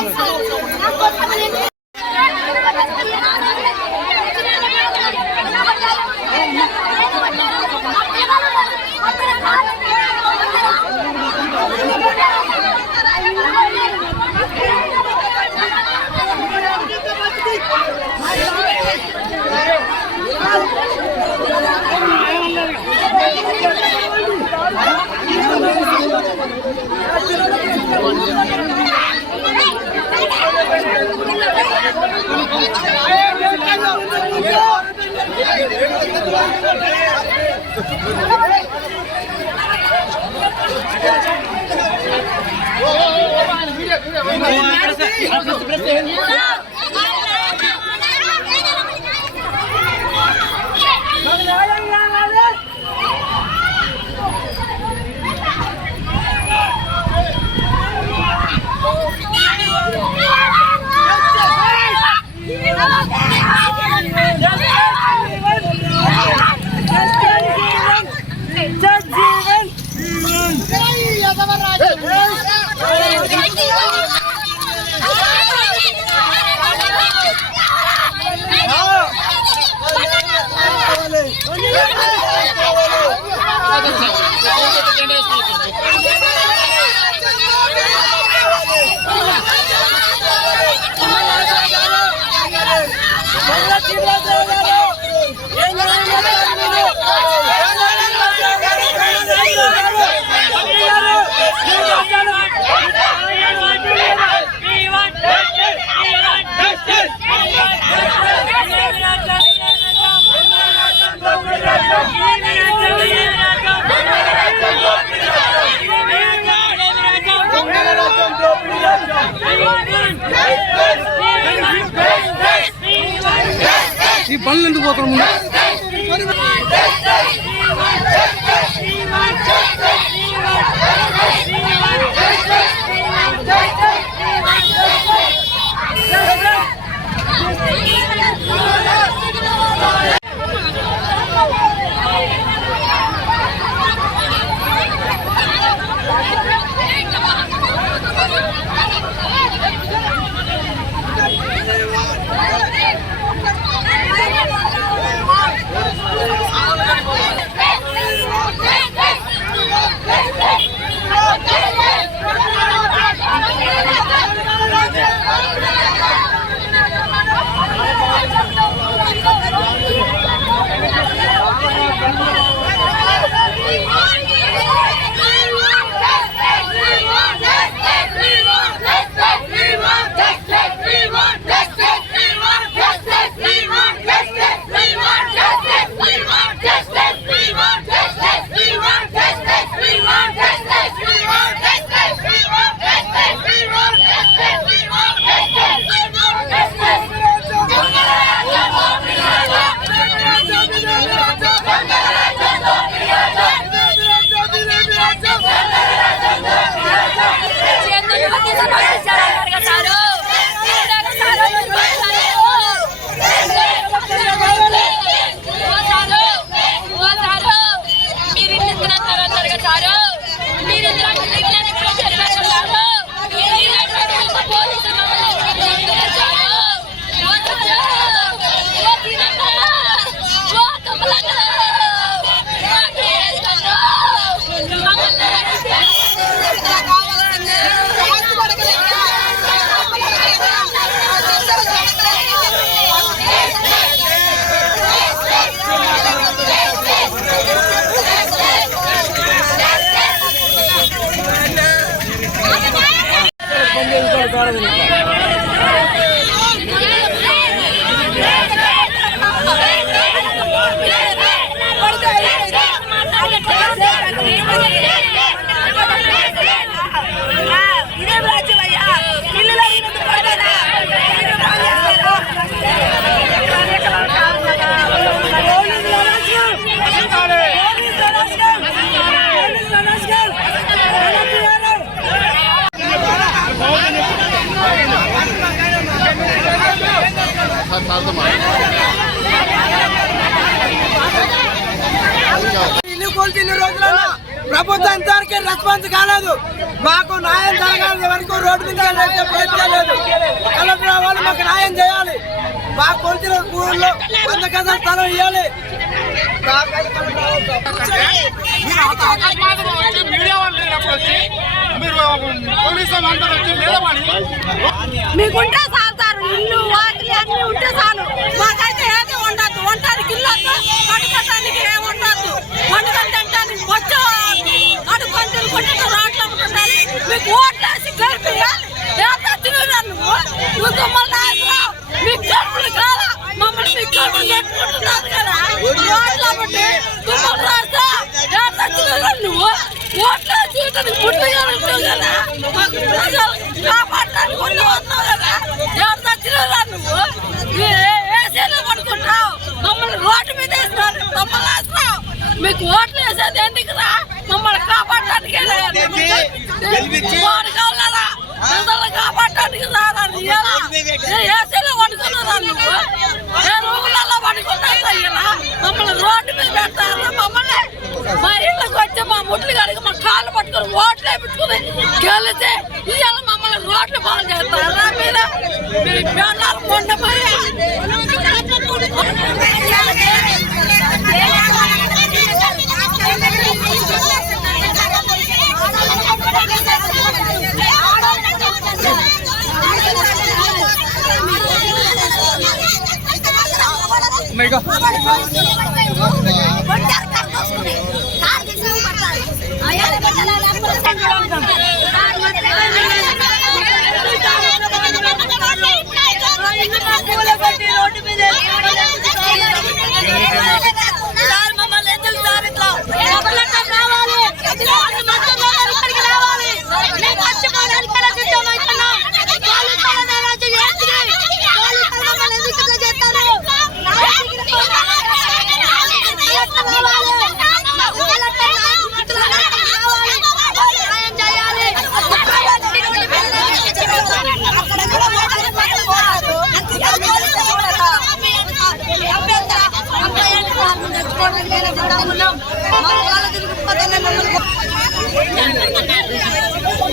ఈ బండ్లు ఎందుకు పోతాం ఇల్లు కూల్చిన రోజులలో ప్రభుత్వం ఇంతవరకు రెస్పాన్స్ కాలేదు. మాకు న్యాయం జరగాలి వరకు రోడ్డు మీద లేచే ప్రయత్నం లేదు. కలెక్టర్ వాళ్ళు మాకు న్యాయం చేయాలి. మా కూల్చిన ఊళ్ళో 100 గజాల స్థలం ఇవ్వాలి. మీకుంటే చాలు సార్, ఇల్లు వాకిలి అన్ని ఉంటే చాలు. మాకైతే ఏది ఉండద్దు, వంటానికి ఇల్లు వద్దు, కడుకోవడానికి ఏమి ఉండద్దు, వండుకొని తినడానికి బొచ్చు కడుక్కొని తినుకుంటే రోడ్లు అమ్ముకుంటారు. మీకు ఓట్లు వేసి గెలిపియాలి. నువ్వు తుమ్మలు మీకు గెలుపులు కాదా? మమ్మల్ని మీకు గెలుపులు పెట్టుకుంటున్నారు కదా రోడ్లు అమ్మటి తుమ్మలు రాస్తా నువ్వు ఓట్లు చూడటానికి పుట్టగా ఉంటావు కదా, మాకు ప్రజలు కాపాడటానికి ఉన్నావు కదా. ఎవరు తెచ్చినా నువ్వు ఏసీలో పడుకుంటావు, మమ్మల్ని రోడ్డు మీద వేస్తున్నారు, మమ్మల్ని వేస్తున్నావు. మీకు ఓట్లు వేసేది ఎందుకు రా? మమ్మల్ని కాపాడటానికి కాపాడటానికి ఏసీలో పడుకున్నారా నువ్వు? ఏ రూములలో పడుకున్నా మమ్మల్ని రోడ్డు మీద పెడతారా? మమ్మల్ని మా ఇళ్ళకి వచ్చి మా ముట్లు కడిగి మా కాళ్ళు పట్టుకుని ఓట్లు వేయించుకుని గెలిచి ఇవాళ మమ్మల్ని రోడ్లు బాగా చేస్తారా? మీరు బేడాలు కొండపోయి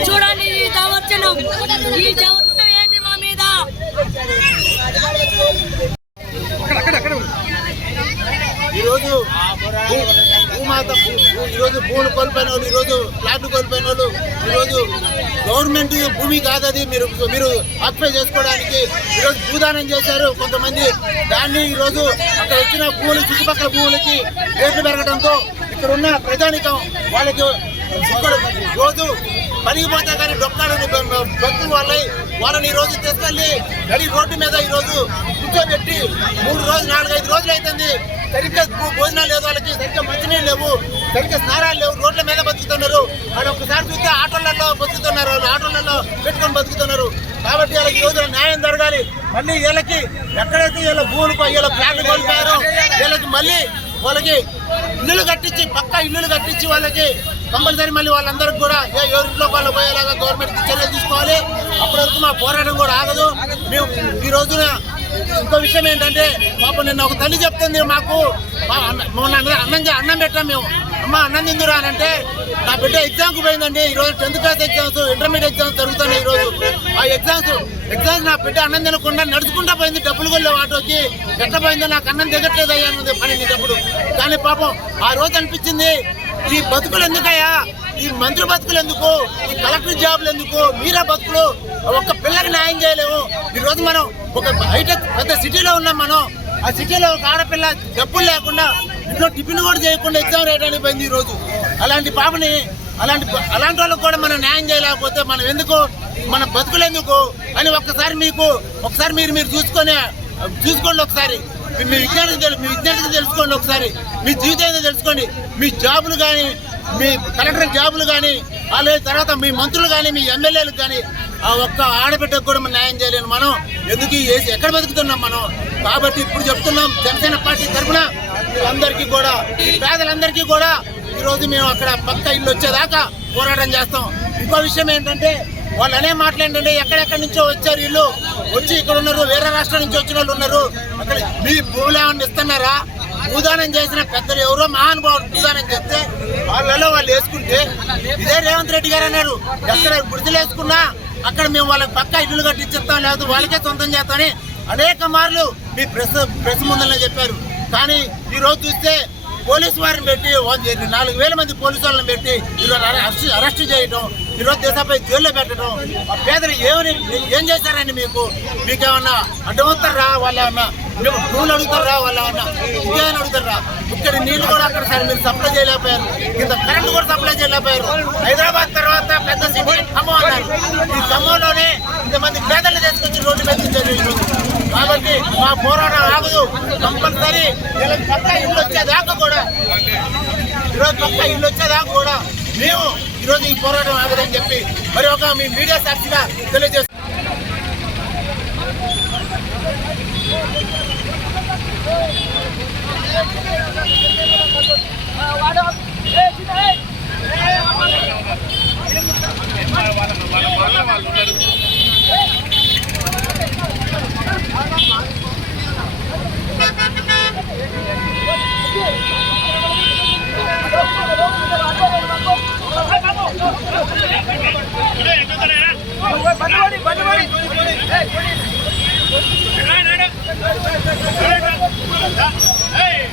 చూడండి ఈ దౌర్జన్యం, ఈ దౌర్జన్యం ఏంటి మా మీద? ఈరోజు ఈరోజు భూములు కోల్పోయిన వాళ్ళు, ఈరోజు ప్లాట్లు కోల్పోయిన వాళ్ళు, ఈరోజు గవర్నమెంట్ భూమి కాదు అది మీరు ఆక్యుపై చేసుకోవడానికి ఈరోజు భూదానం చేశారు కొంతమంది. దాన్ని ఈరోజు అక్కడ వచ్చిన భూములు చుట్టుపక్కల భూములకి రేట్లు పెరగడంతో ఇక్కడ ఉన్న ప్రజానికం వాళ్ళకి రోజు పనిపోతే కానీ డొక్కాడని భక్తులు వాళ్ళని ఈ రోజు తీసుకెళ్ళి గడి రోడ్డు మీద ఈరోజు కూర్చోబెట్టి 3 రోజులు 4-5 రోజులు అవుతుంది. సరిగ్గా భోజనాలు లేదు, వాళ్ళకి సరిగ్గా మంచినీళ్ళు లేవు, సరిగ్గా స్నానాలు లేవు, రోడ్ల మీద బతుకుతున్నారు. వాళ్ళు ఒకసారి చూస్తే ఆటోలలో బతుకుతున్నారు, వాళ్ళు ఆటోలలో పెట్టుకొని బతుకుతున్నారు. కాబట్టి వాళ్ళకి ఈ రోజు న్యాయం జరగాలి. మళ్ళీ వీళ్ళకి ఎక్కడైతే వీళ్ళ భూములు వీళ్ళ ప్లాట్లు కోల్పోయారో వీళ్ళకి మళ్ళీ వాళ్ళకి ఇల్లులు కట్టించి పక్కా ఇల్లులు కట్టించి వాళ్ళకి కంపల్సరీ మళ్ళీ వాళ్ళందరికీ కూడా ఎవరింట్లో వాళ్ళు పోయేలాగా గవర్నమెంట్ చర్యలు తీసుకోవాలి. అప్పటి వరకు మా పోరాటం కూడా ఆగదు. మేము ఈ రోజున ఇంకో విషయం ఏంటంటే పాపం నిన్న ఒక తల్లి చెప్తుంది, మాకు అన్నం పెట్టాం మేము, అమ్మ అన్నం తిందురా అని అంటే నా బిడ్డ ఎగ్జామ్కి పోయిందండి. ఈరోజు 10th class exams, intermediate exams జరుగుతున్నాయి. ఈరోజు ఆ ఎగ్జామ్స్ నా బిడ్డ అన్నం తినకుండా నడుచుకుంటా పోయింది. డబ్బులు కొల్లే ఆటోకి ఎట్లా పోయిందో నాకు అన్నం దిగట్లేదు అయ్యా అన్నది పని డబ్బులు. కానీ పాపం ఆ రోజు అనిపించింది, ఈ బతుకులు ఎందుకయ్యా, ఈ మంత్రి బతుకులు ఎందుకు, ఈ కలెక్టర్ జాబులు ఎందుకు, మీరా బతుకులు ఒక్క పిల్లకి న్యాయం చేయలేము. ఈరోజు మనం ఒక హైటెక్ పెద్ద సిటీలో ఉన్నాం. మనం ఆ సిటీలో ఒక ఆడపిల్ల డబ్బులు లేకుండా ఇంట్లో టిఫిన్ కూడా చేయకుండా ఎగ్జామ్ రాయడానికి పోయింది. ఈరోజు అలాంటి పాపని అలాంటి వాళ్ళకు కూడా మనం న్యాయం చేయలేకపోతే మనం ఎందుకు, మన బతుకులు ఎందుకు అని ఒక్కసారి మీరు చూసుకోండి. ఒకసారి మీ విజ్ఞానికి తెలుసుకోండి. ఒకసారి మీ జీవితం ఏదో తెలుసుకోండి. మీ జాబులు కానీ, మీ కలెక్టర్ జాబులు కానీ, అలాగే తర్వాత మీ మంత్రులు కానీ, మీ ఎమ్మెల్యేలకు కానీ ఆ ఒక్క ఆడబిడ్డకు కూడా మనం న్యాయం చేయలేము. మనం ఎందుకు ఎక్కడ బతుకుతున్నాం మనం? కాబట్టి ఇప్పుడు చెప్తున్నాం, జనసేన పార్టీ తరఫున అందరికీ కూడా, ఈ పేదలందరికీ కూడా ఈరోజు మేము అక్కడ పక్క ఇల్లు వచ్చేదాకా పోరాటం చేస్తాం. ఇంకో విషయం ఏంటంటే వాళ్ళు అనే మాట్లాడండి. ఎక్కడెక్కడి నుంచో వచ్చారు వీళ్ళు, వచ్చి ఇక్కడ ఉన్నారు, వేరే రాష్ట్రం నుంచి వచ్చిన వాళ్ళు ఉన్నారు. అక్కడ మీ భూములు ఏమన్నా ఇస్తున్నారా? భూదానం చేసిన పెద్దలు ఎవరో మహానుభావులు భూదానం చేస్తే వాళ్ళలో వాళ్ళు వేసుకుంటే ఇదే రేవంత్ రెడ్డి గారు అన్నారు, ఎక్కడ గుడిసెలు వేసుకున్నా అక్కడ మేము వాళ్ళకి పక్కా ఇల్లు కట్టించేస్తాం, లేదు వాళ్ళకే సొంతం చేస్తామని అనేక మార్లు మీ ప్రెస్ ముందరనే చెప్పారు. కానీ ఈరోజు చూస్తే పోలీసు వారిని పెట్టి 4,000 మంది పోలీసు వాళ్ళని పెట్టి ఈరోజు అరెస్ట్ చేయడం, ఈరోజు దేశపై జైల్లో పెట్టడం. ఆ పేదలు ఏం చేశారండి? మీకేమన్నా అడ్డమవుతారా? వాళ్ళు ఏమన్నా భూములు అడుగుతారా? వాళ్ళు ఏమన్నా ఇంకేమైనా అడుగుతారా? ఇక్కడ నీళ్లు కూడా అక్కడ సరే మీరు సప్లై చేయలేకపోయారు, కింద కరెంట్ కూడా సప్లై చేయలేకపోయారు. హైదరాబాద్ తర్వాత పెద్ద సిటీ ఖమ్మం అన్నారు. ఈ ఖమ్మంలోనే ఇంతమంది పేదలు తీసుకొచ్చి రోడ్డు మీద ఉంచారు. కాబట్టి మా పోరాటం ఆగదు. కంపల్సరీ వీళ్ళకి పక్క ఇల్లు వచ్చేదాకా కూడా, ఈరోజు పక్క ఇల్లు వచ్చేదాకా కూడా మేము ఈరోజు ఈ పోరాటం ఆగదని చెప్పి మరి ఒక మీ మీడియా సాక్షిగా తెలియజేస్తున్నాం. Hey!